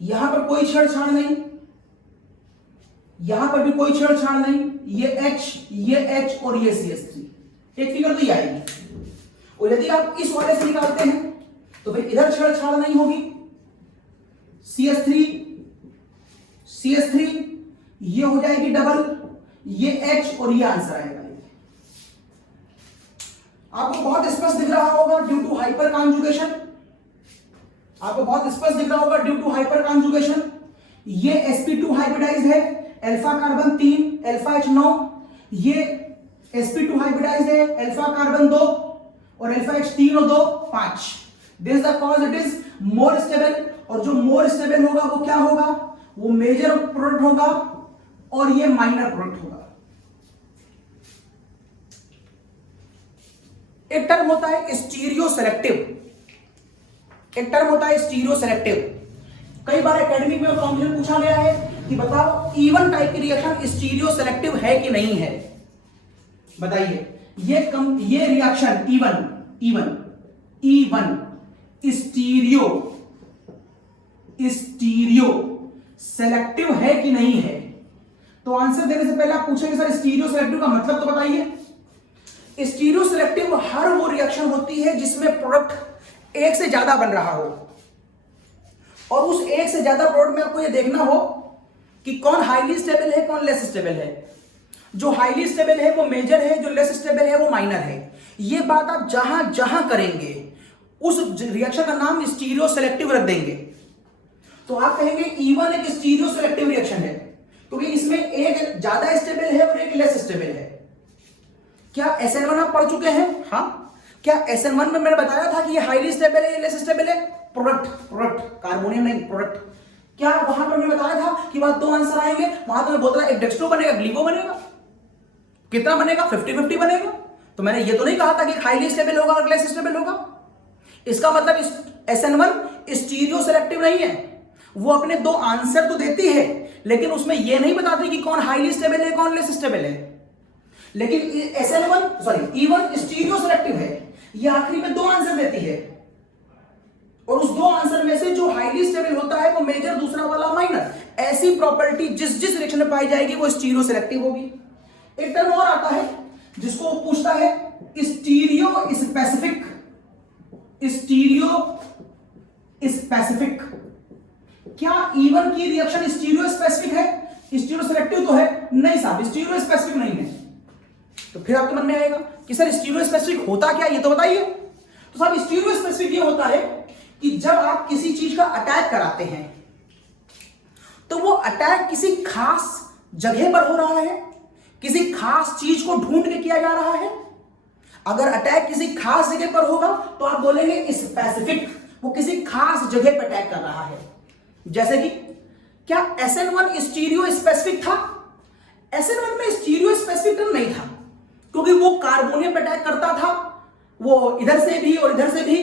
यहां पर कोई छेड़छाड़ नहीं, यहां पर भी कोई छेड़छाड़ नहीं, ये H और ये CH3, एक फिगर तो ये आएगी। और यदि आप इस वाले से निकालते हैं तो फिर इधर छेड़छाड़ नहीं होगी, CH3 ये हो जाएगी डबल, ये H और ये आंसर आएगा। आपको बहुत स्पष्ट दिख रहा होगा ड्यू टू हाइपर कॉन्जुगेशन, आपको बहुत स्पष्ट दिख रहा होगा ड्यू टू हाइपर कॉन्जुगेशन। ये sp2 हाइब्रिडाइज्ड है, अल्फा कार्बन 3 अल्फा H9, ये sp2 हाइब्रिडाइज्ड है, अल्फा कार्बन 2 और अल्फा H3 और 2 5। This the cause it is more stable, और जो मोर स्टेबल होगा वो क्या होगा, वो मेजर प्रोडक्ट होगा और ये माइनर प्रोडक्ट होगा। एक टर्म होता है स्टीरियो सेलेक्टिव, एक टर्म होता है स्टीरियो सेलेक्टिव। कई बार एकेडमिक में कॉम्पिटिशन पूछा गया है कि बताओ इवन टाइप की रिएक्शन स्टीरियो सेलेक्टिव है कि नहीं है, बताइए। ये रिएक्शन इवन स्टीरियो सेलेक्टिव है कि नहीं है। तो आंसर देने से पहले आप पूछेंगे सर स्टीरियो सेलेक्टिव का मतलब तो बताइए। स्टीरियो सेलेक्टिव हर वो रिएक्शन होती है जिसमें प्रोडक्ट एक से ज्यादा बन रहा हो, और उस एक से ज्यादा प्रोडक्ट में आपको ये देखना हो कि कौन हाईली स्टेबल है, कौन लेस स्टेबल है। जो हाईली स्टेबल है वो मेजर है, जो लेस स्टेबल है वो माइनर है। ये बात आप जहां जहां करेंगे उस रिएक्शन का नाम स्टीरियो सेलेक्टिव रख देंगे। तो आप कहेंगे इवन एक स्टीरियो सेलेक्टिव रिएक्शन है क्योंकि इसमें एक ज्यादा स्टेबल है और एक लेस स्टेबल है। क्या SN1 आप पढ़ चुके हैं? हाँ। क्या SN1 में मैंने बताया था कि ये हाईली स्टेबल है, लेस स्टेबल है? प्रोडक्ट कार्बोनियम नहीं, प्रोडक्ट। क्या वहां पर मैंने बताया था कि वहां दो आंसर आएंगे, वहां तो मैं बोल रहा एक डेक्स्ट्रो बनेगा, ग्लीवो बनेगा। कितना बनेगा? 50-50 बनेगा। तो मैंने ये तो नहीं कहा था कि हाईली स्टेबल होगा और लेस स्टेबल होगा। इसका मतलब SN1 स्टीरियो सेलेक्टिव नहीं है, वो अपने दो आंसर तो देती है लेकिन उसमें यह नहीं बताती कि कौन हाईली स्टेबल है, कौन लेस स्टेबल है। लेकिन E1 स्टीरियो सेलेक्टिव है, ये आखिरी में दो आंसर देती है, और उस दो आंसर में से जो हाईली स्टेबल होता है वो मेजर, दूसरा वाला माइनर। ऐसी प्रॉपर्टी जिस रिएक्शन में पाई जाएगी वो स्टीरियो सेलेक्टिव होगी। एक टर्म और आता है जिसको वो पूछता है स्टीरियो स्पेसिफिक। क्या E1 की रिएक्शन स्टीरियो स्पेसिफिक है? स्टीरियो सेलेक्टिव तो है नहीं साहब, स्टीरियो स्पेसिफिक नहीं है। तो फिर आपके मन में आएगा कि सर स्टीरियो स्पेसिफिक होता क्या, ये तो बताइए। तो साहब स्टीरियो स्पेसिफिक ये होता है कि जब आप किसी चीज का अटैक कराते हैं तो वो अटैक किसी खास जगह पर हो रहा है, किसी खास चीज को ढूंढ के किया जा रहा है। अगर अटैक किसी खास जगह पर होगा तो आप बोलेंगे स्पेसिफिक, वो किसी खास जगह पर अटैक कर रहा है। जैसे कि क्या SN1 स्टीरियो स्पेसिफिक था? SN1 में स्टीरियो स्पेसिफिक टर्म नहीं था क्योंकि वो कार्बोनियम पर अटैक करता था, वो इधर से भी और इधर से भी,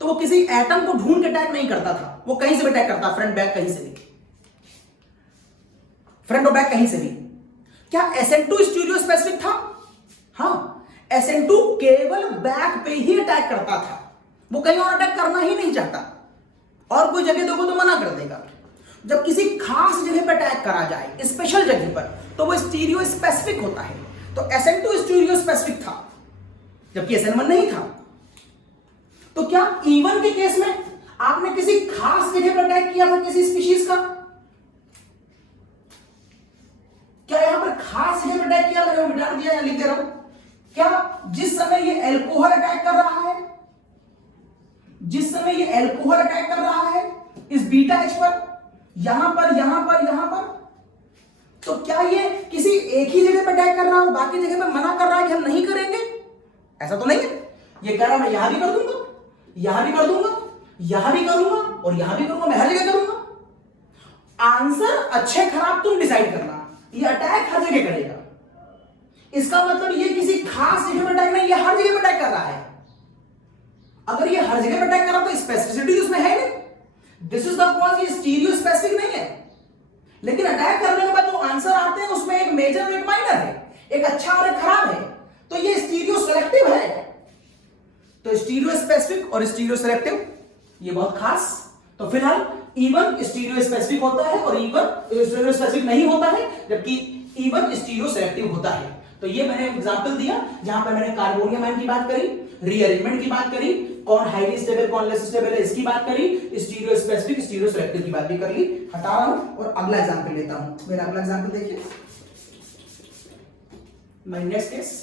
तो वो किसी एटम को ढूंढ के अटैक नहीं करता था, वो कहीं से भी अटैक करता, फ्रंट बैक कहीं से भी, फ्रंट और बैक कहीं से भी। क्या SN2 स्टीरियो स्पेसिफिक था? हाँ, SN2 केवल बैक पे ही अटैक करता था, वो कहीं और अटैक करना ही नहीं चाहता, और कोई जगह दोगे तो मना कर देगा। जब किसी खास जगह पर अटैक करा जाए, स्पेशल जगह पर, तो वो स्टीरियो स्पेसिफिक होता है। तो SN2 स्टीरियो स्पेसिफिक था जबकि SN1 नहीं था। तो क्या E1 के केस में आपने किसी खास जगह पर अटैक किया था किसी स्पीशीज का? क्या यहां पर खास जगह पर अटैक किया? मैंने मिटा दिया या लिख दे रहा हूं। क्या जिस समय ये अल्कोहल अटैक कर रहा है, जिस समय ये एल्कोहल अटैक कर रहा है इस बीटा एच पर, यहां पर, यहां पर, यहां पर, तो क्या ये किसी एक ही जगह पर अटैक कर रहा हो, बाकी जगह पर मना कर रहा है कि हम नहीं करेंगे? ऐसा तो नहीं है। ये कह रहा मैं यहां भी कर दूंगा, यहां भी कर दूंगा, यहां भी करूंगा और यहां भी करूंगा, मैं हर जगह करूंगा। आंसर अच्छे खराब तुम डिसाइड करना। ये अटैक हर जगह करेगा, इसका मतलब ये किसी खास जगह पर अटैक नहीं, ये हर जगह पर अटैक कर रहा है। अगर ये हर जगह पर अटैक कर रहा तो स्पेसिफिसिटी उसमें है नहीं। दिस इज द कॉज, ये स्टीरियो स्पेसिफिक नहीं है। लेकिन अटैक करने के बाद जो आंसर आते हैं उसमें एक मेजर और एक माइनर है, एक अच्छा और एक खराब है। तो ये स्टीरियो सेलेक्टिव है। तो स्टीरियो स्पेसिफिक और स्टीरियो सेलेक्टिव ये बहुत खास। तो फिलहाल इवन स्टीरियो स्पेसिफिक होता है और इवन स्टीरियो स्पेसिफिक नहीं होता है, जबकि इवन स्टीरियो सेलेक्टिव होता है। तो ये मैंने एग्जांपल दिया जहां पर मैंने कार्बोनियम आयन की बात करी, रीअरेंजमेंट की बात करी, कौन हाईली स्टेबल कौन लेस स्टेबल है इसकी बात करी, स्टीरियो स्पेसिफिक स्टीरियो सेलेक्टिव की बात भी कर ली। हटा रहा हूं और अगला एग्जांपल लेता हूं। मेरा अगला एग्जांपल देखिए, माय नेक्स्ट केस।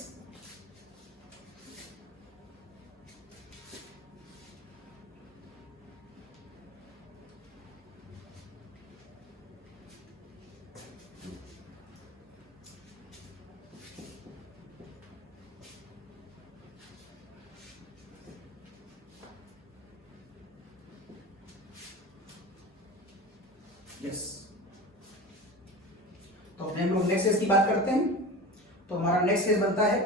यस, तो हम लोग नेक्स्ट केस की बात करते हैं। तो हमारा नेक्स्ट केस बनता है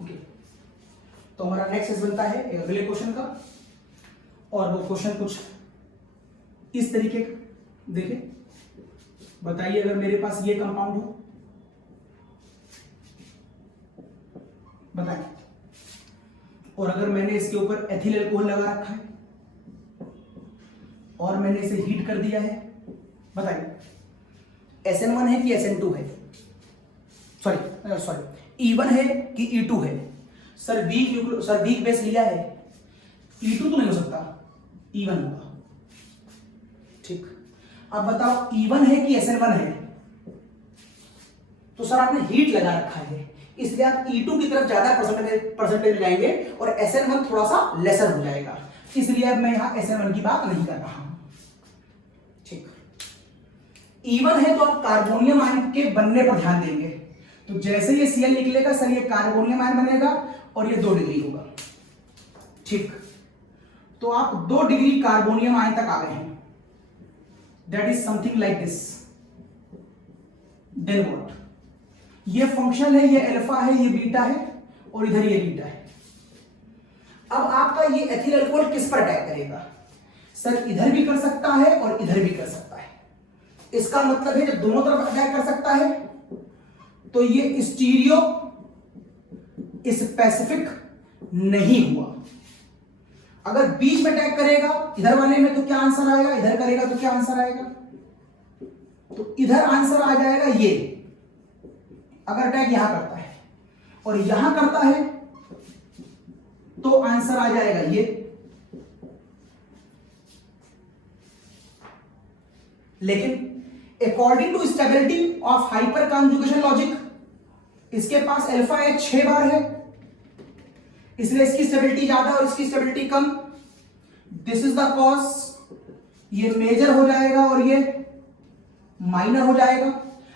ओके। तो हमारा नेक्स्ट केस बनता है अगले क्वेश्चन का, और वो क्वेश्चन कुछ इस तरीके का। देखिए, बताइए अगर मेरे पास ये कंपाउंड हो, बताइए, और अगर मैंने इसके ऊपर एथिल अल्कोहल लगा रखा है और मैंने इसे हीट कर दिया है, बताइए SN1 है कि SN2 है, सॉरी E1 है कि E2 है? सर वीक बेस लिया है, E2 तो नहीं हो सकता, E1 होगा। ठीक, अब बताओ E1 है कि SN1 है? तो सर आपने हीट लगा रखा है, इसलिए आप E2 की तरफ ज्यादा परसेंटेज जाएंगे और SN1 थोड़ा सा लेसर हो जाएगा, इसलिए अब मैं यहां SN1 की बात नहीं कर रहा हूं। ठीक, E1 है तो आप कार्बोनियम आयन के बनने पर ध्यान देंगे। तो जैसे ये Cl निकलेगा सर ये कार्बोनियम आयन बनेगा और ये 2 डिग्री होगा। ठीक, तो आप 2 डिग्री कार्बोनियम आयन तक आ गए हैं। That is something like this. Then what? ये फंक्शन है, ये अल्फा है, ये बीटा है और इधर ये बीटा है। अब आपका ये एथिल अल्कोहल किस पर अटैक करेगा? सर इधर भी कर सकता है और इधर भी कर सकता है। इसका मतलब है जब दोनों तरफ अटैक कर सकता है तो ये स्टीरियो स्पेसिफिक नहीं हुआ। अगर बीच में अटैक करेगा इधर वाले में तो क्या आंसर आएगा, इधर करेगा तो क्या आंसर आएगा? तो इधर आंसर आ जाएगा ये। अगर अटैक यहां करता है और यहां करता है तो आंसर आ जाएगा ये। लेकिन according to stability of hyperconjugation logic इसके पास अल्फा एच 6 बार है, इसलिए इसकी स्टेबिलिटी ज्यादा और इसकी stability come. This is the cause ये मेजर हो जाएगा और ये माइनर हो जाएगा।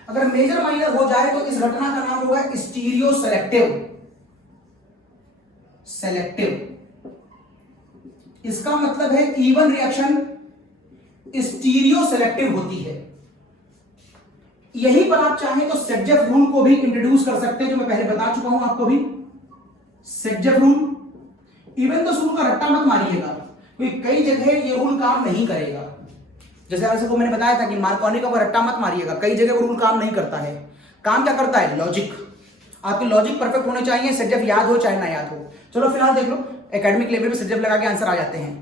अगर मेजर माइनर हो जाए तो इस घटना का नाम होगा स्टीरियो सेलेक्टिव। इसका मतलब है इवन रिएक्शन स्टीरियो सेलेक्टिव होती है। यहीं पर आप चाहें तो सेटजेफ रूल को भी इंट्रोड्यूस कर सकते हैं, जो मैं पहले बता चुका हूं आपको भी। सेटजेफ रूल, इवन तो रूल का रट्टा मत मारिएगा, क्योंकि कई जगह ये रूल काम नहीं करेगा। जैसे आपको मैंने बताया था कि मार्कोनी का वो रट्टा मत मारिएगा, कई जगह वो रूल काम नहीं करता है। काम क्या करता है? लॉजिक। आपके लॉजिक परफेक्ट होने चाहिए, सेटजेफ याद हो चाहे ना याद हो। चलो फिलहाल देख लो, एकेडमिक लेवल पे सेटजेफ लगा के आंसर आ जाते हैं।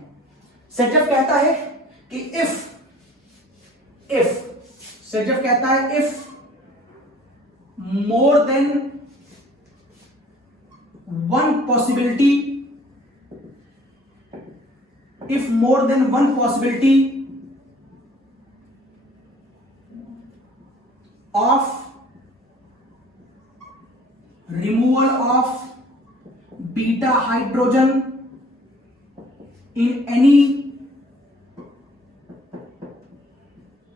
सेटजेफ कहता है कि इफ सेटजेफ कहता है if more than one possibility if more than one possibility of removal of beta hydrogen in any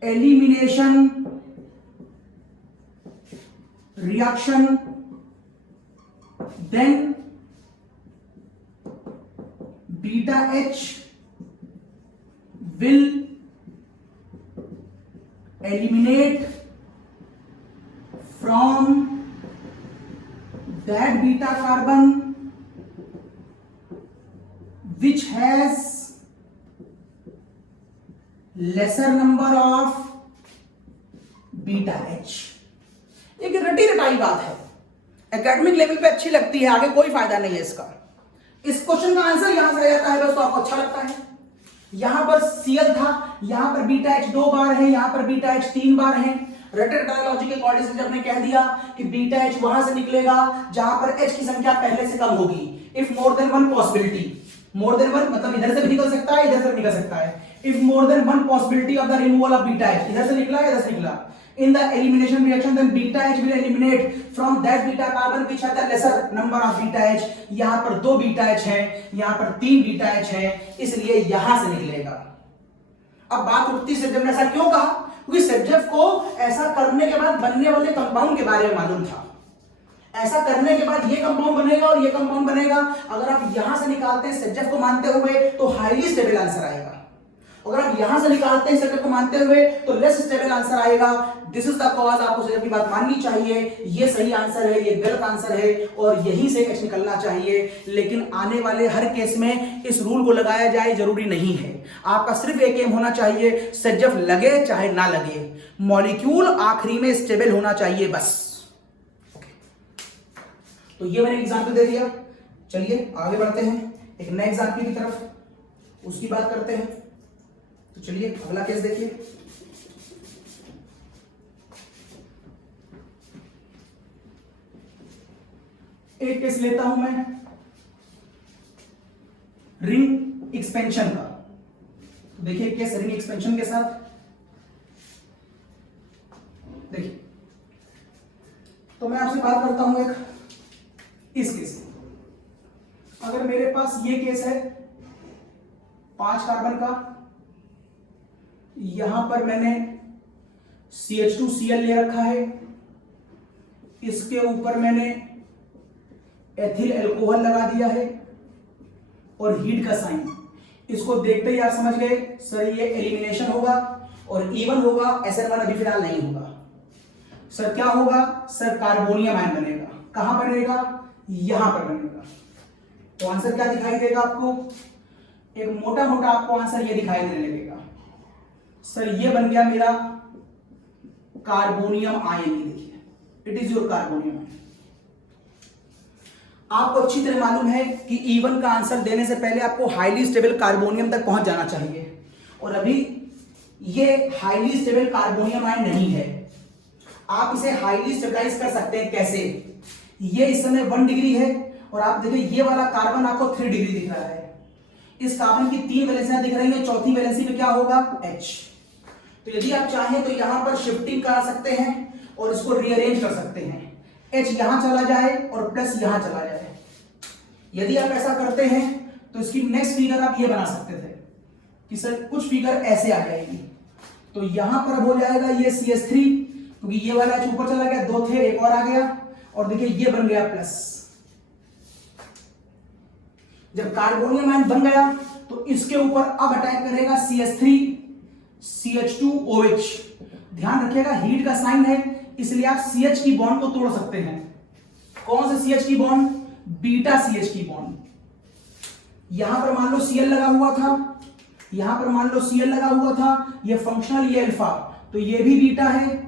elimination reaction, then beta H will eliminate from that beta carbon which has lesser number of beta H। एक रटी रटाई बात है, academic level पे अच्छी लगती है, आगे कोई फायदा नहीं है इसका। इस क्वेश्चन का आंसर यहां से आ जाता है बस, तो आपको अच्छा लगता है। यहां पर Cl था, यहां पर बीटा H 2 बार है, यहां पर बीटा H 3 बार है। रटे रटाई के अकॉर्डिंग से जब ने कह दिया कि बीटा H वहां से निकलेगा जहां पर H की संख्या पहले से कम होगी। If more than one possibility, more than one मतलब इधर से भी निकल सकता है, इधर से भी निकल सकता है। If more than one possibility of the removal of beta H, इधर से निकला, इधर से निकला, in the elimination reaction then beta H will eliminate from that beta carbon which has the lesser number of beta H। यहां पर 2 beta H है, यहां पर 3 बीटा H है, इसलिए यहां से निकलेगा। अब बात उठती सेजेफ ने ऐसा क्यों कहा? क्योंकि सेजेफ को ऐसा करने के बाद बनने वाले कंपाउंड के बारे में मालूम था। ऐसा करने के बाद ये कंपाउंड बनेगा और ये कंपाउंड बनेगा। अगर आप यहां से निकालते हैं सेजेफ को मानते हुए तो हाईली स्टेबल आंसर आएगा। अगर आप यहां से निकालते हैं सेजेफ को मानते हुए तो लेस स्टेबल आंसर आएगा। This is the cause. आपको सेजेफ की बात माननी चाहिए, ये सही आंसर है, ये गलत आंसर है और यहीं से H निकलना चाहिए। लेकिन आने वाले हर केस में इस रूल को लगाया जाए जरूरी नहीं है। आपका सिर्फ एक एम होना चाहिए, सेजेफ लगे चाहे ना लगे, मॉलिक्यूल आखिरी में स्टेबल होना चाहिए बस। तो ये मैंने एग्जाम्पल दे दिया। चलिए आगे बढ़ते हैं एक नए एग्जाम्पल की तरफ, उसकी बात करते हैं। तो चलिए अगला केस देखिए। एक केस लेता हूं मैं रिंग एक्सपेंशन का। तो देखिए केस रिंग एक्सपेंशन के साथ, देखिए तो मैं आपसे बात करता हूं एक इस केस में। अगर मेरे पास ये केस है 5 कार्बन का, यहां पर मैंने CH2Cl ले रखा है, इसके ऊपर मैंने एथिल अल्कोहल लगा दिया है और हीट का साइन। इसको देखते ही आप समझ गए सर ये एलिमिनेशन होगा और इवन होगा, SN1 अभी फिलहाल नहीं होगा। सर क्या होगा? सर कार्बोनियम आयन बनेगा। कहां बनेगा? यहां पर बनेगा। तो आंसर क्या दिखाई देगा आपको? एक मोटा मोटा आपको आंसर ये दिखाई देने लगेगा, सर ये बन गया मेरा कार्बोनियम आयन। ये देखिए it is your carbonium ion. आपको अच्छी तरह मालूम है कि इवन का आंसर देने से पहले आपको हाईली स्टेबल कार्बोनियम तक पहुंच जाना चाहिए, और अभी ये हाईली स्टेबल कार्बोनियम आयन नहीं है। आप इसे हाईली स्टेबलाइज कर सकते हैं। कैसे? ये इस समय 1 डिग्री है और आप देखिए ये वाला कार्बन आपको 3 डिग्री दिख रहा है। इस कार्बन की 3 वैलेंसियां दिख रही है, चौथी वैलेंसी में क्या होगा? H। तो यदि आप चाहें तो यहां पर शिफ्टिंग करा सकते हैं और इसको रीअरेंज कर सकते हैं। H यहां चला जाए और प्लस यहां चला जाए। यदि आप ऐसा करते हैं तो इसकी नेक्स्ट फिगर आप ये बना सकते थे कि सर कुछ फिगर ऐसे आ जाएगी। तो यहां पर अब हो जाएगा ये CH3, क्योंकि ये वाला H ऊपर चला गया, 2 थे एक और आ गया, और देखिए ये बन गया प्लस। जब कार्बोनियम आयन बन गया तो इसके ऊपर अब अटैक करेगा CH3 CH2OH। ध्यान रखिएगा हीट का साइन है, इसलिए आप CH की बॉन्ड को तोड़ सकते हैं। कौन से CH की बॉन्ड? बीटा CH की बॉन्ड। यहां पर मान लो Cl लगा हुआ था, यहां पर मान लो Cl लगा हुआ था, ये फंक्शनल, ये अल्फा, तो ये भी बीटा है,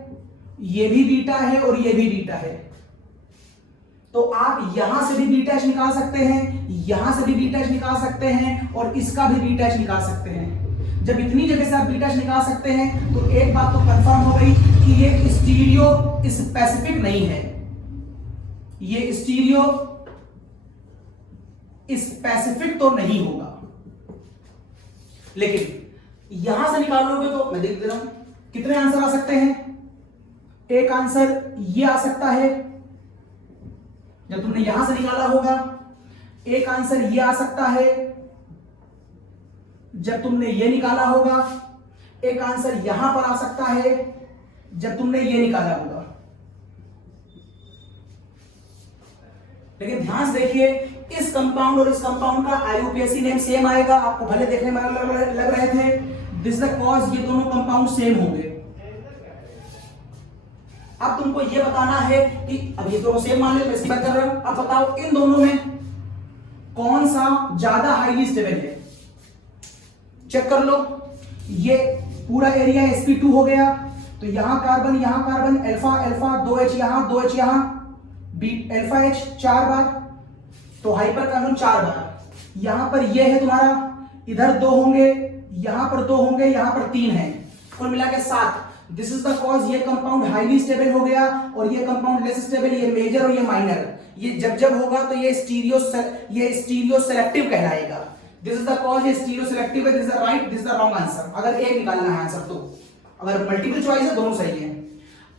ये भी बीटा है और ये भी बीटा है। तो आप यहां से भी बीटा H निकाल सकते हैं, यहां से भी बीटा H निकाल सकते हैं और इसका भी बीटा H निकाल सकते हैं। जब इतनी जगह से आप बीटा H निकाल सकते हैं तो एक बात तो कंफर्म हो गई कि ये स्टीरियो स्पेसिफिक नहीं है, ये स्टीरियो स्पेसिफिक तो नहीं होगा। लेकिन यहां से निकालोगे तो मैं देख दे रहा हूं कितने आंसर आ सकते हैं। एक आंसर ये आ सकता है जब तुमने यहां से निकाला होगा, एक आंसर ये आ सकता है जब तुमने ये निकाला होगा, एक आंसर यहां पर आ सकता है जब तुमने ये निकाला होगा। लेकिन ध्यान से देखिए, इस कंपाउंड और इस कंपाउंड का आईयूपीएसी नेम सेम आएगा। आपको भले देखने में लग रहे थे दिस द कॉज ये दोनों कंपाउंड सेम होंगे। अब तुमको ये बताना है कि अब ये दोनों सेम मान लो, मैं इसकी बात कर रहा हूं। अब बताओ इन दोनों में कौन सा ज्यादा हाईली स्टेबल है। चेक कर लो, ये पूरा एरिया sp2 हो गया, तो यहां कार्बन अल्फा अल्फा 2h यहां 2h यहां बी अल्फा h 4 बार, तो हाइपर कार्बन 4 बार। यहां पर ये है तुम्हारा, इधर 2 होंगे, यहां पर 2 होंगे, यहां पर 3 है, कुल मिला के 7। दिस इज द कॉज ये कंपाउंड हाईली स्टेबल हो गया और ये कंपाउंड लेस स्टेबल, ये मेजर और ये माइनर। ये जब होगा तो ये स्टीरियो सेलेक्टिव कहलाएगा। दिस इज द कॉज ये स्टीरियो सेलेक्टिव है। This is the right, this is the wrong answer. अगर एक निकालना है आंसर तो, अगर मल्टीपल चॉइस है दोनों सही है।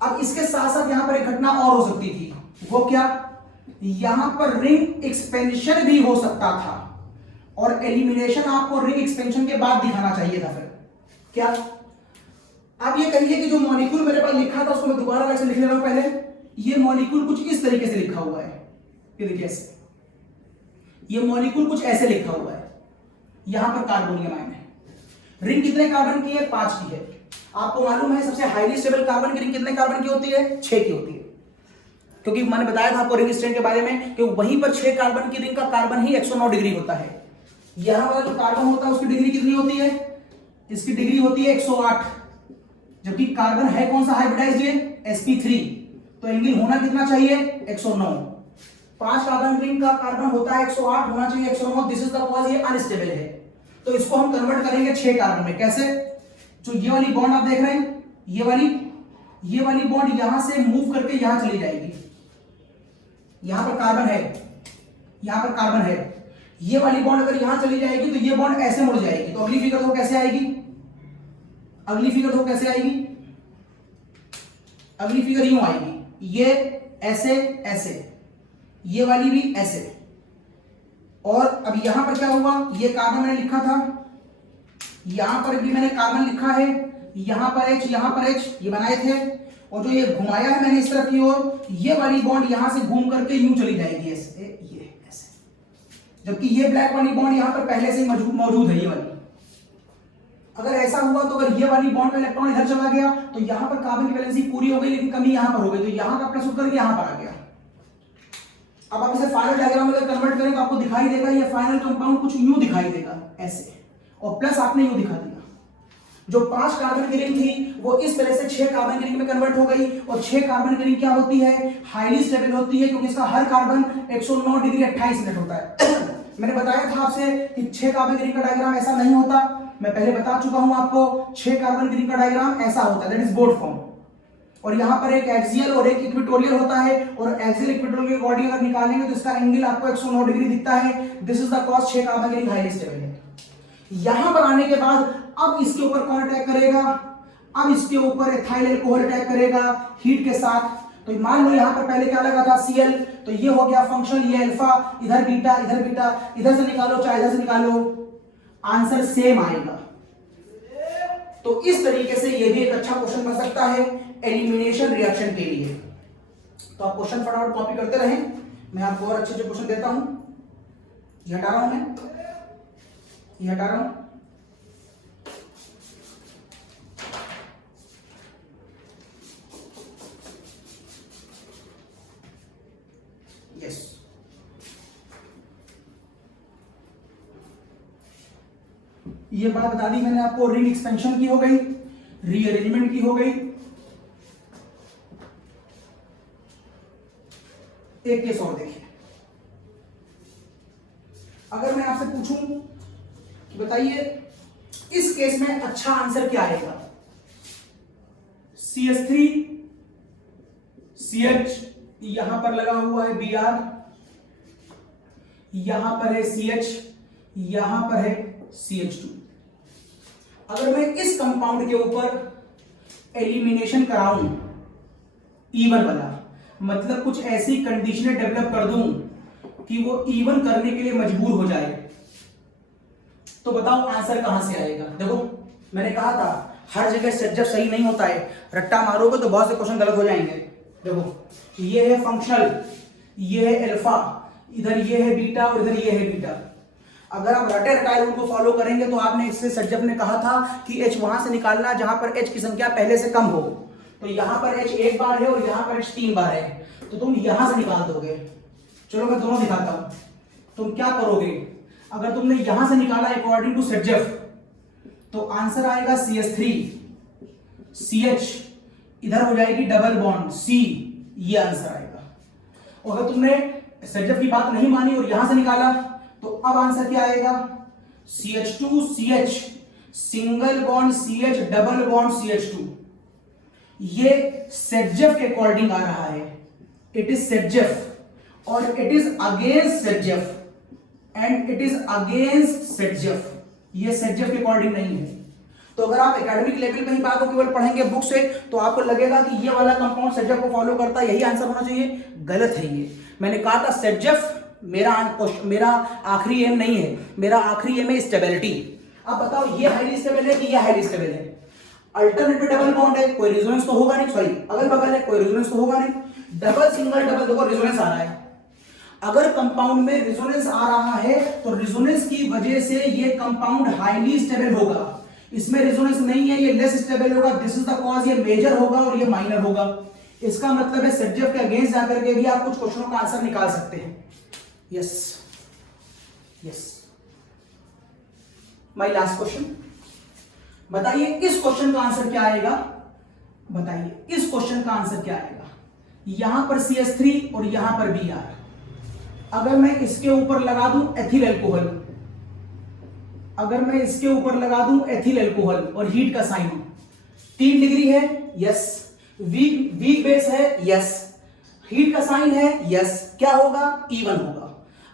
अब इसके साथ साथ यहां पर एक घटना और हो सकती थी, वो क्या, यहां पर रिंग एक्सपेंशन भी हो सकता था और एलिमिनेशन आपको रिंग एक्सपेंशन के बाद दिखाना चाहिए था। फिर क्या, आप ये कहिए कि जो मॉलिक्यूल मेरे पास लिखा था उसको मैं दोबारा अलग से लिख ले रहा हूं। पहले ये मॉलिक्यूल कुछ इस तरीके से लिखा हुआ है, ये देखिए ऐसे, ये मॉलिक्यूल कुछ ऐसे लिखा हुआ है, यहां पर कार्बोनियम आयन है। रिंग कितने कार्बन की है, 5 की है। आपको मालूम है सबसे हाईली स्टेबल कार्बन की रिंग कितने कार्बन की होती है, 6 की होती है। क्योंकि मैंने बताया था आपको रिंग स्ट्रेंथ के बारे में कि वहीं पर 6 कार्बन की रिंग का कार्बन ही 109 डिग्री होता है। यहां वाला जो कार्बन होता है उसकी डिग्री कितनी होती है, इसकी डिग्री होती है 108, जबकि कार्बन है कौन सा हाइब्रिडाइज्ड है, sp3, तो एंगल होना कितना चाहिए, 109। 5 कार्बन रिंग का कार्बन होता है 108, होना चाहिए 109। दिस इज द कॉज ये अनस्टेबल है। तो इसको हम कन्वर्ट करेंगे 6 कार्बन में। कैसे, जो ये वाली बॉन्ड आप देख रहे हैं, ये वाली बॉन्ड यहां से मूव करके यहां चली जाएगी। यहां पर कार्बन है, यहां पर कार्बन है, ये वाली बॉन्ड अगर यहां चली जाएगी तो ये बॉन्ड ऐसे मुड़ जाएगी। तो अगली फिगर तो कैसे आएगी, अगली फिगर तो कैसे आएगी, अगली फिगर यूं आएगी, ये ऐसे ऐसे, ये वाली भी ऐसे। और अब यहां पर क्या हुआ, ये कार्बन मैंने लिखा था, यहां पर भी मैंने कार्बन लिखा है, यहां पर H, यहां पर H, ये बनाए थे। और जो ये घुमाया है मैंने इस तरफ की ओर, ये वाली बॉन्ड यहां से घूम करके यूं चली जाएगी ऐसे, ये ऐसे। जबकि ये ब्लैक वाली बॉन्ड यहां पर पहले से ही मौजूद है, ये वाली। अगर ऐसा हुआ तो अगर ये वाली बॉन्ड का इलेक्ट्रॉन इधर चला गया तो यहां पर कार्बन की वैलेंसी पूरी हो गई, लेकिन कमी यहां पर हो गई, तो यहां का प्लस उठ करके यहां पर आ गया। अब आप इसे फाइनल डायग्राम में कन्वर्ट करें तो आपको दिखाई देगा ये फाइनल कंपाउंड कुछ यूं दिखाई देगा ऐसे, और प्लस आपने यूं दिखा दिया। जो 5 कार्बन की रिंग थी वो इस तरह से 6 कार्बन की रिंग में कन्वर्ट हो गई। और 6 कार्बन की रिंग क्या होती है, हाईली स्टेबल होती है, क्योंकि इसका हर कार्बन 109 डिग्री 28 मिनट होता है। मैंने बताया था आपसे कि 6 कार्बन की रिंग का डायग्राम ऐसा नहीं होता, मैं पहले बता चुका हूं आपको। 6 कार्बन की रिंग का डायग्राम ऐसा होता है, दैट इज बोर्ड फॉर्म। और यहां पर एक एक्सियल और एक इक्वेटोरियल होता है, और एक्सियल इक्वेटोरियल के अकॉर्डिंग अगर निकालेंगे तो इसका एंगल आपको 109 डिग्री दिखता है। This is the cause 6 carbon की रिंग हाईली स्टेबल है। यहां पर आने के बाद अब इसके ऊपर कौन अटैक करेगा, अब इसके ऊपर एथाइल अल्कोहल अटैक करेगा हीट के साथ। तो मान लो यहां पर पहले क्या लगा था, Cl, तो ये हो गया फंक्शनल, ये अल्फा, इधर बीटा, इधर बीटा, इधर से निकालो चाहे इधर से निकालो, आंसर सेम आएगा। तो इस तरीके से ये भी एक अच्छा क्वेश्चन बन सकता है एलिमिनेशन रिएक्शन के लिए। तो आप क्वेश्चन फटाफट कॉपी करते रहें, मैं आपको और अच्छे क्वेश्चन देता हूं। ये हटा रहा हूं मैं, ये हटा रहा हूं। यस, ये बात बता दी मैंने आपको, रिंग एक्सपेंशन की हो गई, रीअरेंजमेंट की हो गई। एक केस और देखिए, अगर मैं आपसे पूछूं कि बताइए इस केस में अच्छा आंसर क्या आएगा, CH3 CH, यहां पर लगा हुआ है Br, यहां पर है CH, यहां पर है CH2। अगर मैं इस कंपाउंड के ऊपर एलिमिनेशन कराऊं इवन वाला, मतलब कुछ ऐसी कंडीशनें डेवलप कर दूं कि वो इवन करने के लिए मजबूर हो जाए, तो बताओ आंसर कहां से आएगा। देखो मैंने कहा था हर जगह सेट जब सही नहीं होता है, रट्टा मारोगे तो बहुत से क्वेश्चन गलत हो जाएंगे। देखो ये है फंक्शनल, ये है अल्फा, इधर ये है बीटा और इधर ये है बीटा। अगर आप रटे रटाए रूल को फॉलो करेंगे तो आपने इससे सज्जब ने कहा था कि h वहां से निकालना जहां पर h की संख्या पहले से कम हो। तो यहां पर h एक बार है और यहां पर h 3 बार है, तो तुम यहां से निकाल दोगे। चलो मैं दोनों दिखाता हूं। तुम क्या करोगे, अगर तुमने यहां से निकाला अकॉर्डिंग टू सज्जब तो आंसर आएगा CH3 CH, इधर हो जाएगी डबल बॉन्ड C, ये आंसर आएगा। और अगर तुमने सज्जब की बात नहीं मानी और यहां से निकाला तो अब आंसर क्या आएगा, CH2 CH, single bond CH, double bond CH2। ये सज्जब के अकॉर्डिंग आ रहा है, इट इज सज्जब और इट इज अगेंस्ट सज्जब एंड इट इज अगेंस्ट सज्जब, ये सज्जब के अकॉर्डिंग नहीं है। तो अगर आप एकेडमिक लेवल पे ही बात को केवल पढ़ेंगे बुक से तो आपको लगेगा कि ये वाला कंपाउंड सज्जब को फॉलो करता है, यही आंसर होना चाहिए। गलत है ये। मैंने कहा था सज्जब मेरा आखिरी एम नहीं है, मेरा आखिरी एम है स्टेबिलिटी। अब बताओ ये हाईली स्टेबल है कि ये हाईली स्टेबल है। अल्टरनेटिव डबल बॉन्ड है, कोई रेजोनेंस तो होगा नहीं, सॉरी अगल बगल है, कोई रेजोनेंस तो होगा नहीं। डबल सिंगल डबल देखो रेजोनेंस आ रहा है। अगर कंपाउंड में रेजोनेंस आ रहा है तो रेजोनेंस की वजह से ये कंपाउंड हाईली स्टेबल होगा। इसमें रेजोनेंस नहीं है, ये लेस स्टेबल होगा, दिस इज द कॉज, ये मेजर होगा और ये माइनर होगा। इसका मतलब है सज्जब के अगेंस्ट जाकर के भी आप कुछ क्वेश्चनों का आंसर निकाल सकते हैं। Yes yes. My last question, बताइए इस क्वेश्चन का आंसर क्या आएगा, बताइए इस क्वेश्चन का आंसर क्या आएगा। यहां पर CH3 और यहां पर Br, अगर मैं इसके ऊपर लगा दूं एथिल अल्कोहल, अगर मैं इसके ऊपर लगा दूं एथिल अल्कोहल और हीट का साइन 3 डिग्री है, यस, वीक बेस है, यस, हीट का साइन है, यस, क्या होगा, इवन होगा।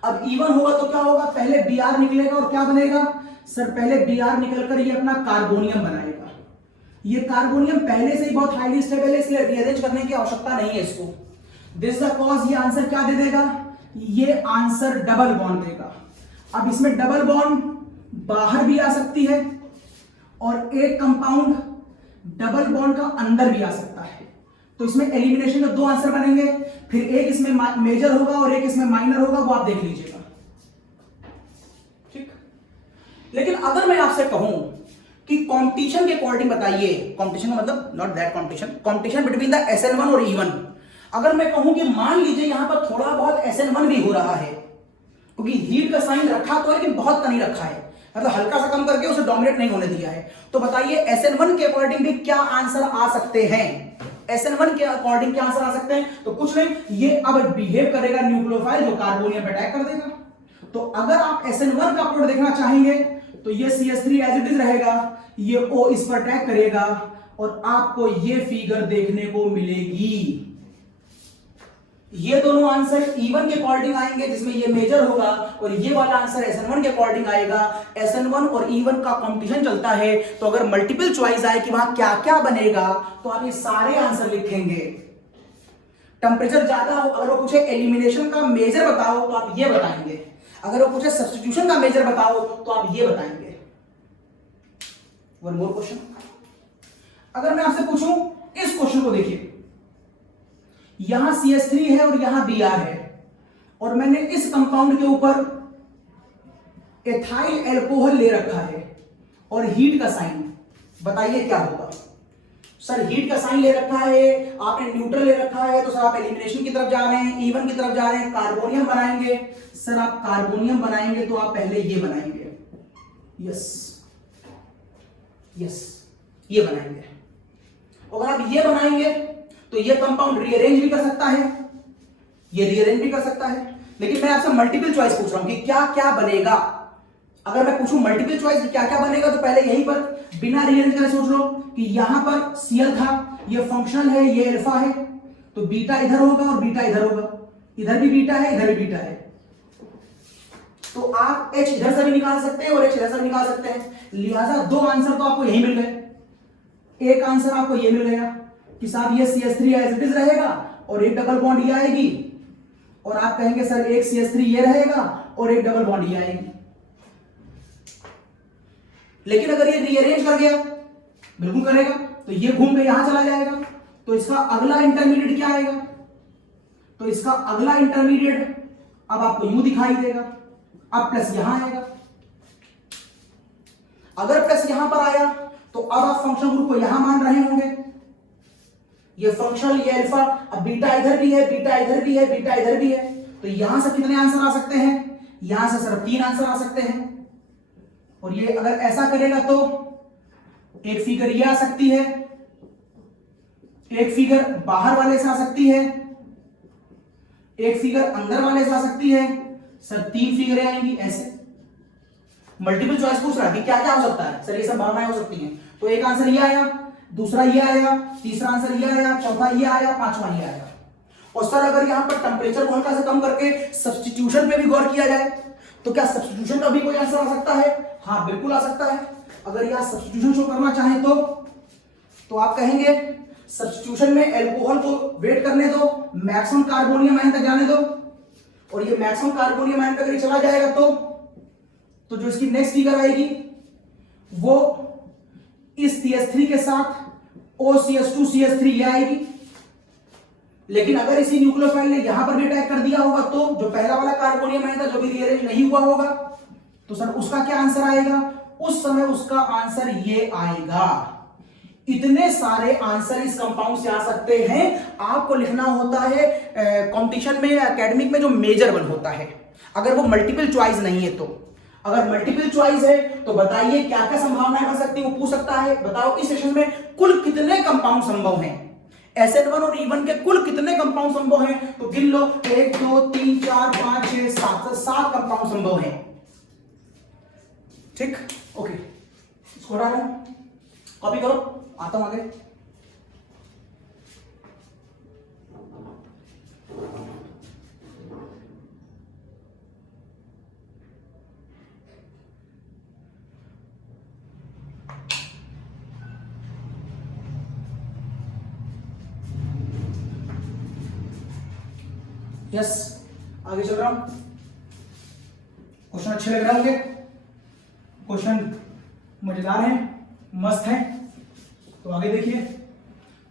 अब इवन होगा तो क्या होगा, पहले Br निकलेगा और क्या बनेगा सर, पहले Br निकलकर ये अपना कार्बोनियम बनाएगा। ये कार्बोनियम पहले से ही बहुत हाईली स्टेबल है, इसलिए रीअरेंज करने की आवश्यकता नहीं है इसको। दिस द कॉज, ये आंसर क्या दे देगा, ये आंसर डबल बॉन्ड देगा। अब इसमें डबल बॉन्ड बाहर भी आ सकती है और एक कंपाउंड डबल बॉन्ड का अंदर भी आ सकता है। तो इसमें एलिमिनेशन के 2 आंसर बनेंगे, फिर एक इसमें मेजर होगा और एक इसमें माइनर होगा, वो आप देख लीजिएगा, ठीक। लेकिन अगर मैं आपसे कहूं कि कंपटीशन के अकॉर्डिंग बताइए, कंपटीशन का मतलब not that competition between the SN1 और E1, अगर मैं कहूं कि मान लीजिए यहां पर थोड़ा बहुत SN1 भी हो रहा है, क्योंकि हीट का साइन रखा तो है लेकिन बहुत तो नहीं रखा है, मतलब हल्का सा कम करके उसे डोमिनेट नहीं होने दिया है। तो बताइए SN1 के अकॉर्डिंग भी क्या आंसर आ सकते हैं, SN1 के अकॉर्डिंग क्या आंसर आ सकते हैं, तो कुछ नहीं, ये अब बिहेव करेगा न्यूक्लियोफाइल जो कार्बोनियम पे अटैक कर देगा। तो अगर आप SN1 का कोड देखना चाहेंगे तो ये CH3 एज इट इज रहेगा, ये O इस पर अटैक करेगा और आपको ये फिगर देखने को मिलेगी। ये दोनों आंसर E1 के अकॉर्डिंग आएंगे जिसमें ये मेजर होगा और ये वाला आंसर SN1 के अकॉर्डिंग आएगा। SN1 और E1 का कंपटीशन चलता है, तो अगर मल्टीपल चॉइस आए कि वहां क्या क्या बनेगा तो आप ये सारे आंसर लिखेंगे। टेंपरेचर ज्यादा हो, अगर वो पूछे एलिमिनेशन का मेजर बताओ तो आप ये बताएंगे, अगर वो पूछे सब्स्टिट्यूशन का मेजर बताओ तो आप ये बताएंगे। वन मोर क्वेश्चन, अगर मैं आपसे पूछूं इस क्वेश्चन को देखिए, यहां CH3 है और यहां Br है और मैंने इस कंपाउंड के ऊपर एथाइल अल्कोहल ले रखा है और हीट का साइन, बताइए क्या होगा। सर हीट का साइन ले रखा है, आपने न्यूट्रल ले रखा है, तो सर आप एलिमिनेशन की तरफ जा रहे हैं, E1 की तरफ जा रहे हैं, कार्बोनियम बनाएंगे। सर आप कार्बोनियम बनाएंगे तो आप पहले ये बनाएंगे, यस यस, ये बनाएंगे। अगर आप ये बनाएंगे तो ये कंपाउंड रीअरेंज भी कर सकता है, ये रीअरेंज भी कर सकता है, लेकिन मैं आपसे मल्टीपल चॉइस पूछ रहा हूं कि क्या क्या बनेगा। अगर मैं पूछूं मल्टीपल चॉइस क्या क्या बनेगा तो पहले यहीं पर बिना रीअरेंज करे सोच लो कि यहां पर Cl था, ये फंक्शनल है, ये अल्फा है, तो बीटा इधर होगा और बीटा इधर होगा, इधर भी बीटा है, इधर भी बीटा है। तो आप H इधर से भी निकाल सकते हैं और H इधर से भी निकाल सकते हैं, लिहाजा दो आंसर तो आपको यही मिल गए। एक आंसर आपको ये मिल गया कि साहब ये CH3 एज इट इज रहेगा और एक डबल बॉन्ड ये आएगी, और आप कहेंगे सर एक CH3 ये रहेगा और एक डबल बॉन्ड ये आएगी। लेकिन अगर ये रीअरेंज कर गया, बिल्कुल करेगा, तो ये घूम के यहां चला जाएगा, तो इसका अगला इंटरमीडिएट क्या आएगा? तो इसका अगला इंटरमीडिएट अब आपको यूं दिखाई देगा, अब प्लस यहां आएगा। अगर प्लस यहां पर आया तो अब आप फंक्शन ग्रुप को यहां मान रहे होंगे, ये फंक्शनल, ये अल्फा, अब बीटा इधर भी है, बीटा इधर भी है, बीटा इधर भी है, तो यहां से कितने आंसर आ सकते हैं? यहां से सिर्फ 3 आंसर आ सकते हैं। और ये अगर ऐसा करेगा तो एक फिगर ये आ सकती है, एक फिगर बाहर वाले से आ सकती है, एक फिगर अंदर वाले से आ सकती है, सर 3 फिगरें आएंगी ऐसे। मल्टीपल चॉइस पूछ रहा है कि क्या क्या हो सकता है, सर ये सब भावनाएं हो सकती हैं, तो एक आंसर ये आया, दूसरा ये आया, तीसरा आंसर ये आया, चौथा ये आया, पांचवा ये आया। और सर अगर यहां पर टेम्परेचर को हल्का से कम करके सब्स्टिट्यूशन पे भी गौर किया जाए तो क्या सब्स्टिट्यूशन का भी कोई आंसर आ सकता है? हाँ बिल्कुल आ सकता है। अगर यहां सब्स्टिट्यूशन शो करना चाहें तो आप कहेंगे सब्स्टिट्यूशन में एल्कोहल को वेट करने दो, मैक्सिमम कार्बोनियम आयन तक जाने दो, और ये मैक्सिमम कार्बोनियम आयन तक अगर चला जाएगा तो जो इसकी नेक्स्ट फिगर आएगी वो इस CH3 के साथ OCH2CH3 ये आएगी। लेकिन अगर इसी न्यूक्लियोफाइल ने यहां पर भी अटैक कर दिया होगा तो जो पहला वाला कार्बोनियम आयन था जो भी रीअरेंज नहीं हुआ होगा, तो सर उसका क्या आंसर आएगा? उस समय उसका आंसर ये आएगा। इतने सारे आंसर इस कंपाउंड से आ सकते हैं। आपको लिखना होता है कंपटीशन में, एकेडमिक में जो मेजर वन होता है, अगर वो मल्टीपल चॉइस नहीं है तो। अगर मल्टीपल चॉइस है तो बताइए क्या क्या संभावनाएं बन सकती है, वो पूछ सकता है बताओ इस सेशन में कुल कितने कंपाउंड संभव हैं, SN1 और E1 के कुल कितने कंपाउंड संभव हैं, तो गिन लो 1 2 3 4 5 6 7 कंपाउंड संभव हैं। ठीक, ओके, इसको डालो, कॉपी करो, आता हूं आगे। यस, आगे चल रहा हूं। क्वेश्चन अच्छे लग रहे होंगे, क्वेश्चन मजेदार हैं, मस्त हैं, तो आगे देखिए।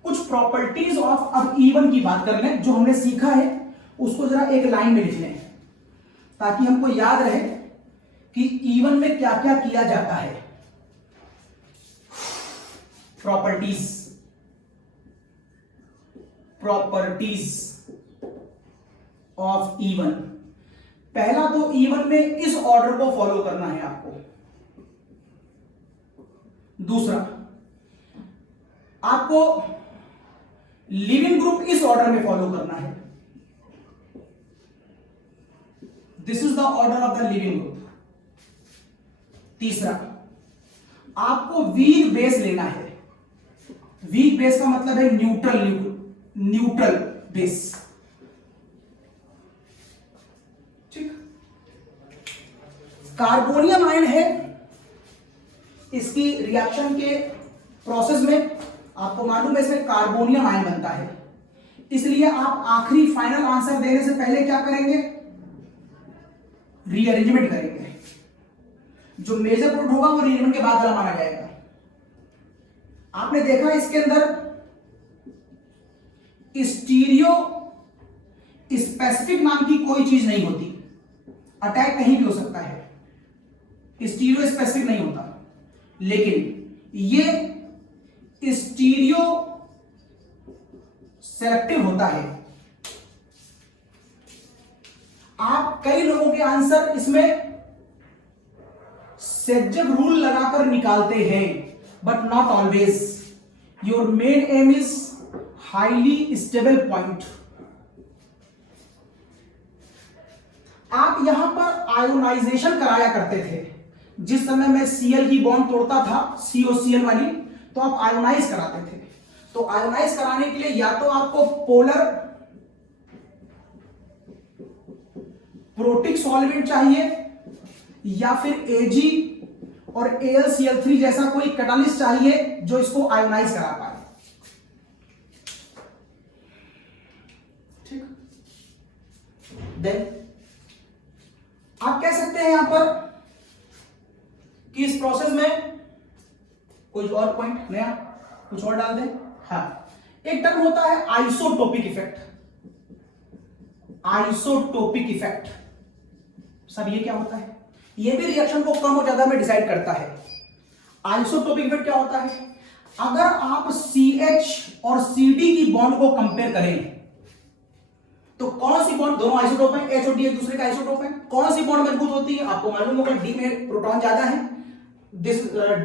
कुछ प्रॉपर्टीज ऑफ, अब E1 की बात कर लें, जो हमने सीखा है उसको जरा एक लाइन में लिख लें ताकि हमको याद रहे कि E1 में क्या क्या किया जाता है। Properties of E1। पहला तो E1 में इस ऑर्डर को फॉलो करना है आपको। दूसरा, आपको लिविंग ग्रुप इस ऑर्डर में फॉलो करना है। This is the order of the leaving group. तीसरा, आपको वीक बेस लेना है। वीक बेस का मतलब है न्यूट्रल बेस। ठीक, कार्बोनियम आयन है, इसकी रिएक्शन के प्रोसेस में आपको मालूम है इसमें कार्बोनियम आयन बनता है, इसलिए आप आखिरी फाइनल आंसर देने से पहले क्या करेंगे? रीअरेंजमेंट करेंगे। जो मेजर प्रोडक्ट होगा वो रीअरेंजमेंट के बाद वाला माना जाएगा। आपने देखा इसके अंदर स्टीरियो स्पेसिफिक नाम की कोई चीज नहीं होती, अटैक कहीं भी हो सकता है, स्टीरियो स्पेसिफिक नहीं होता, लेकिन ये स्टीरियो सेलेक्टिव होता है। आप कई लोगों के आंसर इसमें सेजेव रूल लगाकर निकालते हैं, but not always. Your main M is highly stable point. आप यहां पर आयोनाइजेशन कराया करते थे, जिस समय मैं Cl की बॉन्ड तोड़ता था COCl वाली, तो आप आयोनाइज कराते थे। तो आयोनाइज कराने के लिए या तो आपको पोलर प्रोटिक सॉल्वेंट चाहिए या फिर Ag और AlCl3 जैसा कोई कैटालिस्ट चाहिए जो इसको आयोनाइज करा पाए। ठीक, देन आप कह सकते हैं यहां पर कि इस प्रोसेस में कुछ और पॉइंट नया कुछ और डाल दें। हाँ, एक टर्म होता है आइसोटोपिक इफेक्ट। आइसोटोपिक इफेक्ट, सब ये क्या होता है? ये भी रिएक्शन को कम और ज्यादा में डिसाइड करता है। आइसोटोपिक इफेक्ट क्या होता है? अगर आप CH और CD की बॉन्ड को कंपेयर करें तो कौन सी बॉन्ड, दोनों आइसोटोप हैं, H और D एक दूसरे का आइसोटोप है, कौन सी बॉन्ड मजबूत होती है? आपको मालूम होगा D में प्रोटॉन ज्यादा है,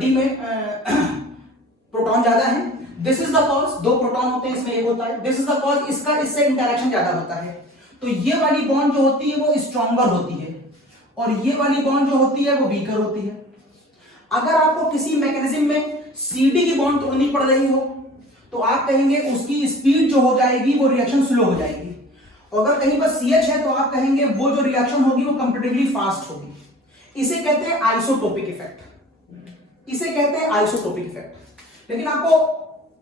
D में प्रोटॉन ज्यादा है। दिस इज द कॉज, दो प्रोटॉन होते हैं इसमें, एक होता है। दिस इज द कॉज, इसका इससे इंटरेक्शन ज्यादा होता है, तो ये वाली बॉन्ड जो होती है वो स्ट्रॉन्गर होती है और ये वाली बॉन्ड जो होती है वो वीकर होती है। अगर आपको किसी मैकेनिज्म में CD की बॉन्ड तोड़नी पड़ रही हो तो आप कहेंगे उसकी स्पीड जो हो जाएगी वो रिएक्शन स्लो हो जाएगी, और अगर कहीं पर CH है तो आप कहेंगे वो जो रिएक्शन होगी वो कंपैरेटिवली फास्ट होगी। इसे कहते हैं आइसोटोपिक इफेक्ट, इसे कहते हैं आइसोटोपिक इफेक्ट। लेकिन आपको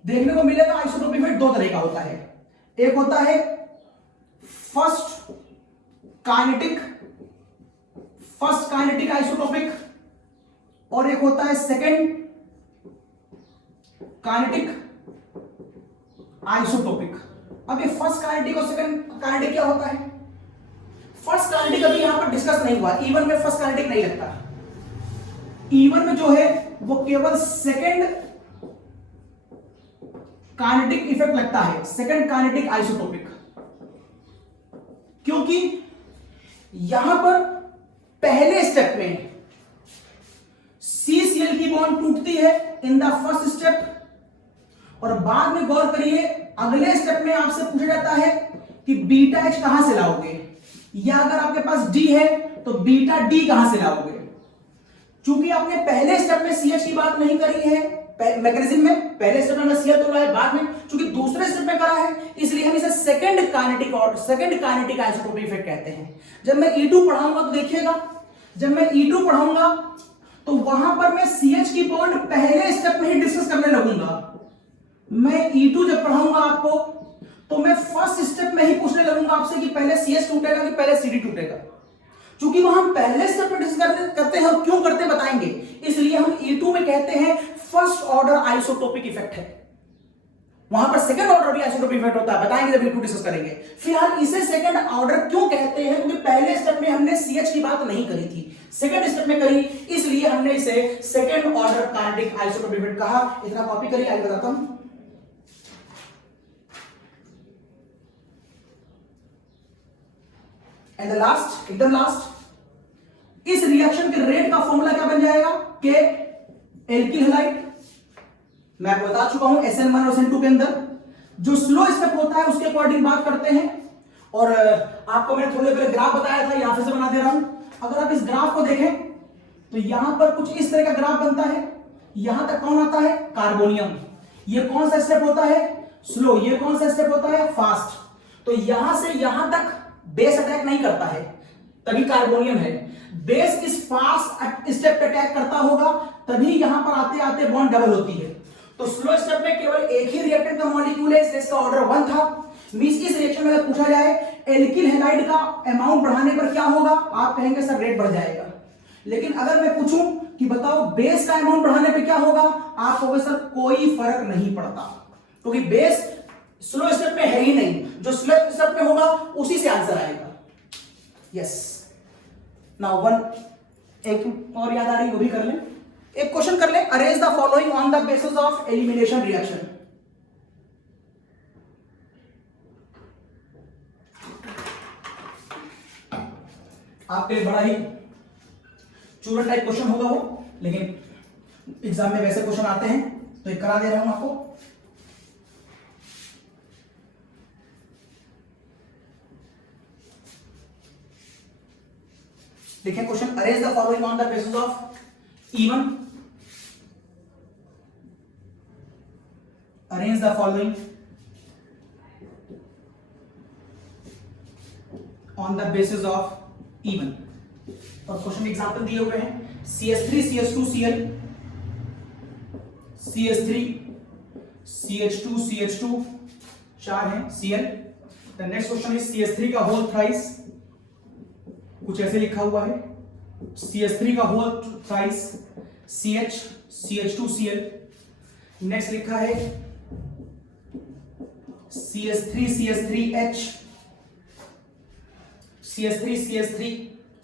देखने को मिलेगा आइसोटोपिक इफेक्ट दो तरह का होता है। एक होता है फर्स्ट काइनेटिक आइसोटोपिक और एक होता है सेकंड काइनेटिक आइसोटोपिक। अब ये फर्स्ट काइनेटिक और सेकंड काइनेटिक क्या होता है? फर्स्ट काइनेटिक अभी यहां पर डिस्कस नहीं हुआ, इवन में फर्स्ट काइनेटिक नहीं लगता। इवन में जो है वो केवल सेकंड काइनेटिक इफेक्ट लगता है, सेकंड काइनेटिक आइसोटोपिक, क्योंकि यहां पर पहले स्टेप में CCl की बॉन्ड टूटती है इन द फर्स्ट स्टेप और बाद में गौर करिए अगले स्टेप में आपसे पूछा जाता है कि बीटा H कहां से लाओगे, या अगर आपके पास D है तो बीटा D कहां से लाओगे। चूंकि आपने पहले स्टेप में CH की बात नहीं करी है मैकेनिज्म में, पहले स्टेप में Cl तोड़ा है, बाद में चूंकि दूसरे स्टेप में करा है इसलिए हम इसे सेकंड काइनेटिक आइसोटोपिक इफेक्ट कहते हैं। जब मैं E2 पढ़ाऊंगा तो देखिएगा, जब मैं E2 पढ़ाऊंगा तो वहां पर मैं CH की बॉन्ड पहले स्टेप में ही डिस्कस करने लगूंगा। मैं E2 जब पढ़ाऊंगा आपको तो मैं फर्स्ट स्टेप में ही पूछने लगूंगा आपसे कि पहले CH टूटेगा कि पहले CD टूटेगा। चूंकि वह हम पहले स्टेप में डिस्कस करते हैं और क्यों करते हैं बताएंगे, इसलिए हम E2 में कहते हैं फर्स्ट ऑर्डर आइसोटोपिक इफेक्ट है। वहां पर सेकंड ऑर्डर भी आइसोटोपिक इफेक्ट होता है, बताएंगे जब E2 डिस्कस करेंगे। फिलहाल इसे सेकंड ऑर्डर क्यों कहते हैं? क्योंकि पहले स्टेप में हमने CH की बात नहीं करी थी, सेकंड स्टेप में करी, इसलिए हमने इसे second order kinetic isotopic effect कहा। इतना कॉपी करिए, आगे बताता हूं। एंड द लास्ट, एकदम लास्ट, इस रिएक्शन के रेट का फॉर्मूला क्या बन जाएगा? के एल्किल हैलाइड, मैं आपको बता चुका हूं SN1 और SN2 के अंदर जो स्लो स्टेप होता है उसके अकॉर्डिंग बात करते हैं। और आपको मैंने थोड़ी देर पहले ग्राफ बताया था, यहां फिर से बना दे रहा हूं। अगर आप इस ग्राफ को देखें तो यहां पर कुछ इस तरह का ग्राफ बनता है। यहां तक कौन आता है? कार्बोनियम। ये कौन सा स्टेप होता है? स्लो। ये कौन सा स्टेप होता है? फास्ट। तो यहां से यहां तक बेस अटैक नहीं करता है, तभी कार्बोनियम है। बेस इस फास्ट स्टेप पे अटैक करता होगा तभी यहां पर आते आते बॉन्ड डबल होती है। तो स्लो स्टेप में केवल एक ही रिएक्टेंट का मॉलिक्यूल है, इसलिए इसका ऑर्डर 1 था। मींस इस रिएक्शन में अगर पूछा जाए एल्किल हैलाइड का अमाउंट बढ़ाने पर क्या होगा, आप कहेंगे सर रेट बढ़ जाएगा। लेकिन अगर मैं पूछूं कि बताओ बेस का अमाउंट बढ़ाने पर क्या होगा, आप कहोगे सर कोई फर्क नहीं पड़ता, क्योंकि बेस स्लो स्टेप में है ही नहीं, जो स्लो स्टेप में होगा उसी से आंसर आएगा। यस, नाउ वन एक और याद आ रही, वो भी कर लें। एक क्वेश्चन कर लें, arrange the following on the basis of elimination reaction. आपके लिए बड़ा ही चूरन टाइप क्वेश्चन होगा वो, लेकिन एग्जाम में वैसे क्वेश्चन आते हैं तो एक करा दे रहा हूं आपको। देखिए question, arrange the following on the basis of E1, arrange the following on the basis of E1। और क्वेश्चन एग्जांपल दिए हुए हैं CH3 CH2 Cl, CH3 CH2 CH2 4 है Cl। The next question is CH3 का whole thrice, कुछ ऐसे लिखा हुआ है CH3 का whole thrice CH CH2 Cl। Next लिखा है CH3 CH3H, CH3 CH3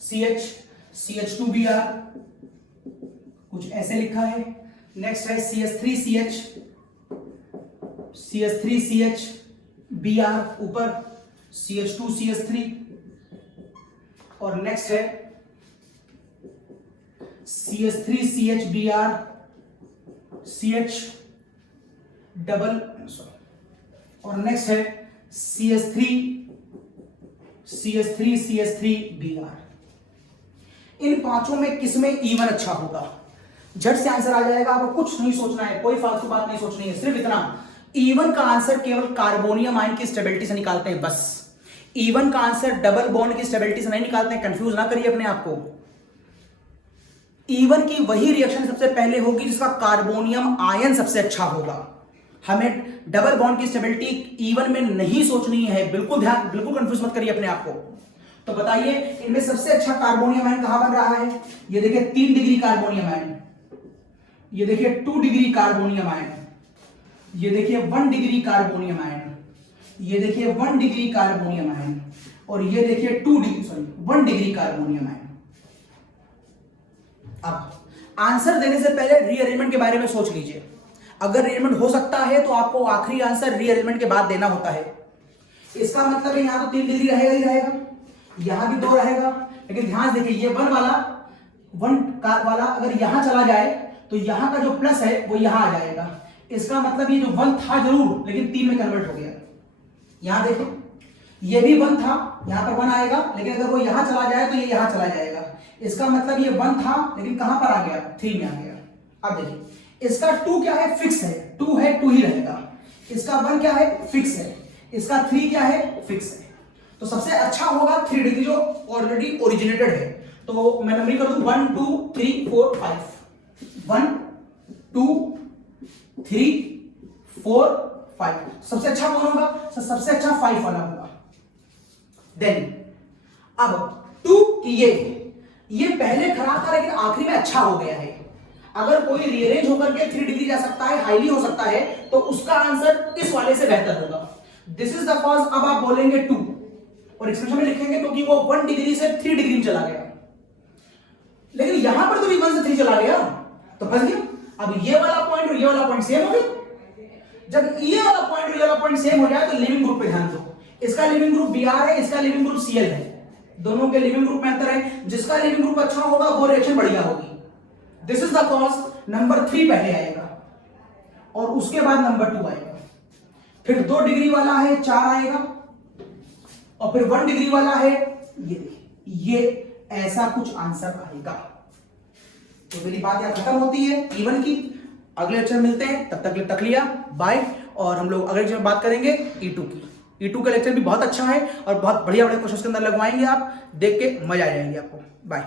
CH CH2Br, कुछ ऐसे लिखा है। नेक्स्ट है CH3 CH CH3 CH Br ऊपर CH2 CH3, और नेक्स्ट है CH3 CH Br CH double, और नेक्स्ट है CH3 CH3 Br। इन पांचों में किसमें इवन अच्छा होगा? झट से आंसर आ जाएगा, आपको कुछ नहीं सोचना है, कोई फालतू बात नहीं सोचनी है, सिर्फ इतना, इवन का आंसर केवल कार्बोनियम आयन की स्टेबिलिटी से निकालते हैं बस। इवन का आंसर डबल बॉन्ड की स्टेबिलिटी से नहीं निकालते हैं, कंफ्यूज ना करिए अपने आप को। इवन की वही रिएक्शन सबसे पहले होगी जिसका कार्बोनियम आयन सबसे अच्छा होगा। हमें डबल बॉन्ड की स्टेबिलिटी इवन में नहीं सोचनी है, बिल्कुल कंफ्यूज मत करिए अपने आप को। तो बताइए इनमें सबसे अच्छा कार्बोनियम आयन कहां बन रहा है? ये देखिए 3 डिग्री कार्बोनियम आयन, ये देखिए 2 डिग्री कार्बोनियम आयन, ये देखिए 1 डिग्री कार्बोनियम आयन, ये देखिए 1 डिग्री कार्बोनियम आयन, और ये देखिए 1 डिग्री कार्बोनियम आयन। अब आंसर देने से पहले रीअरेंजमेंट के बारे में सोच लीजिए। अगर रीअरेंजमेंट हो सकता है तो आपको आखिरी आंसर रीअरेंजमेंट के बाद देना होता है। इसका मतलब है यहां तो 3 डिग्री रहेगा ही रहेगा, यहां भी 2 रहेगा, लेकिन ध्यान देखिए ये 1 वाला अगर यहां चला जाए तो यहां का जो प्लस है वो यहां आ जाएगा। इसका मतलब ये जो 1 था जरूर, लेकिन 3 में कन्वर्ट हो गया। यहां देखो ये भी 1 था, यहां पर 1 आएगा, लेकिन अगर वो यहां चला जाए तो ये यहां चला जाएगा। इसका मतलब ये 1 था लेकिन कहां पर आ गया? 3 में आ गया। अब देखिए इसका 2 क्या है? फिक्स है, 2 है 2 ही रहेगा। इसका 1 क्या है? फिक्स है। इसका 3 क्या है? फिक्स है। तो सबसे अच्छा होगा 3 डिग्री जो ऑलरेडी ओरिजिनेटेड है। तो मैं नंबरिंग कर दूं 1 2 3 4 5, 1 2 3 4 5। सबसे अच्छा कौन होगा? सबसे अच्छा 5 वाला होगा। देन अब 2 ये पहले खराब था लेकिन आखिरी में अच्छा हो गया है। अगर कोई रीअरेंज होकर के 3 डिग्री जा सकता है, हाईली हो सकता है, तो उसका आंसर इस वाले से बेहतर होगा। This is the cause. अब आप बोलेंगे 2 और एक्सप्रेशन में लिखेंगे क्योंकि वो 1 डिग्री से 3 डिग्री में चला गया, लेकिन यहां पर तो भी 1 से 3 चला गया, तो फंस गया। अब ये वाला पॉइंट और ये वाला पॉइंट सेम हो गया। जब ये वाला पॉइंट और ये वाला पॉइंट सेम हो जाए तो लिविंग ग्रुप पे ध्यान दो। इसका लिविंग ग्रुप Br है, इसका लिविंग ग्रुप Cl है, दोनों के लिविंग ग्रुप में अंतर है। जिसका लिविंग ग्रुप अच्छा होगा वो रिएक्शन बढ़िया होगी। This is the cause. Number 3 पहले आएगा और उसके बाद नंबर 2 आएगा, फिर 2 डिग्री वाला है 4 आएगा, और फिर 1 डिग्री वाला है ये ऐसा कुछ आंसर आएगा। तो मेरी बात यहां खत्म होती है इवन की। अगले लेक्चर मिलते हैं, तब तक तक लिया बाय। और हम लोग अगले लेक्चर में बात करेंगे E2 की। E2 का लेक्चर भी बहुत अच्छा है और बहुत बढ़िया बढ़िया क्वेश्चन के अंदर लगवाएंगे, आप देख के मजा आ जाएंगे आपको। बाय।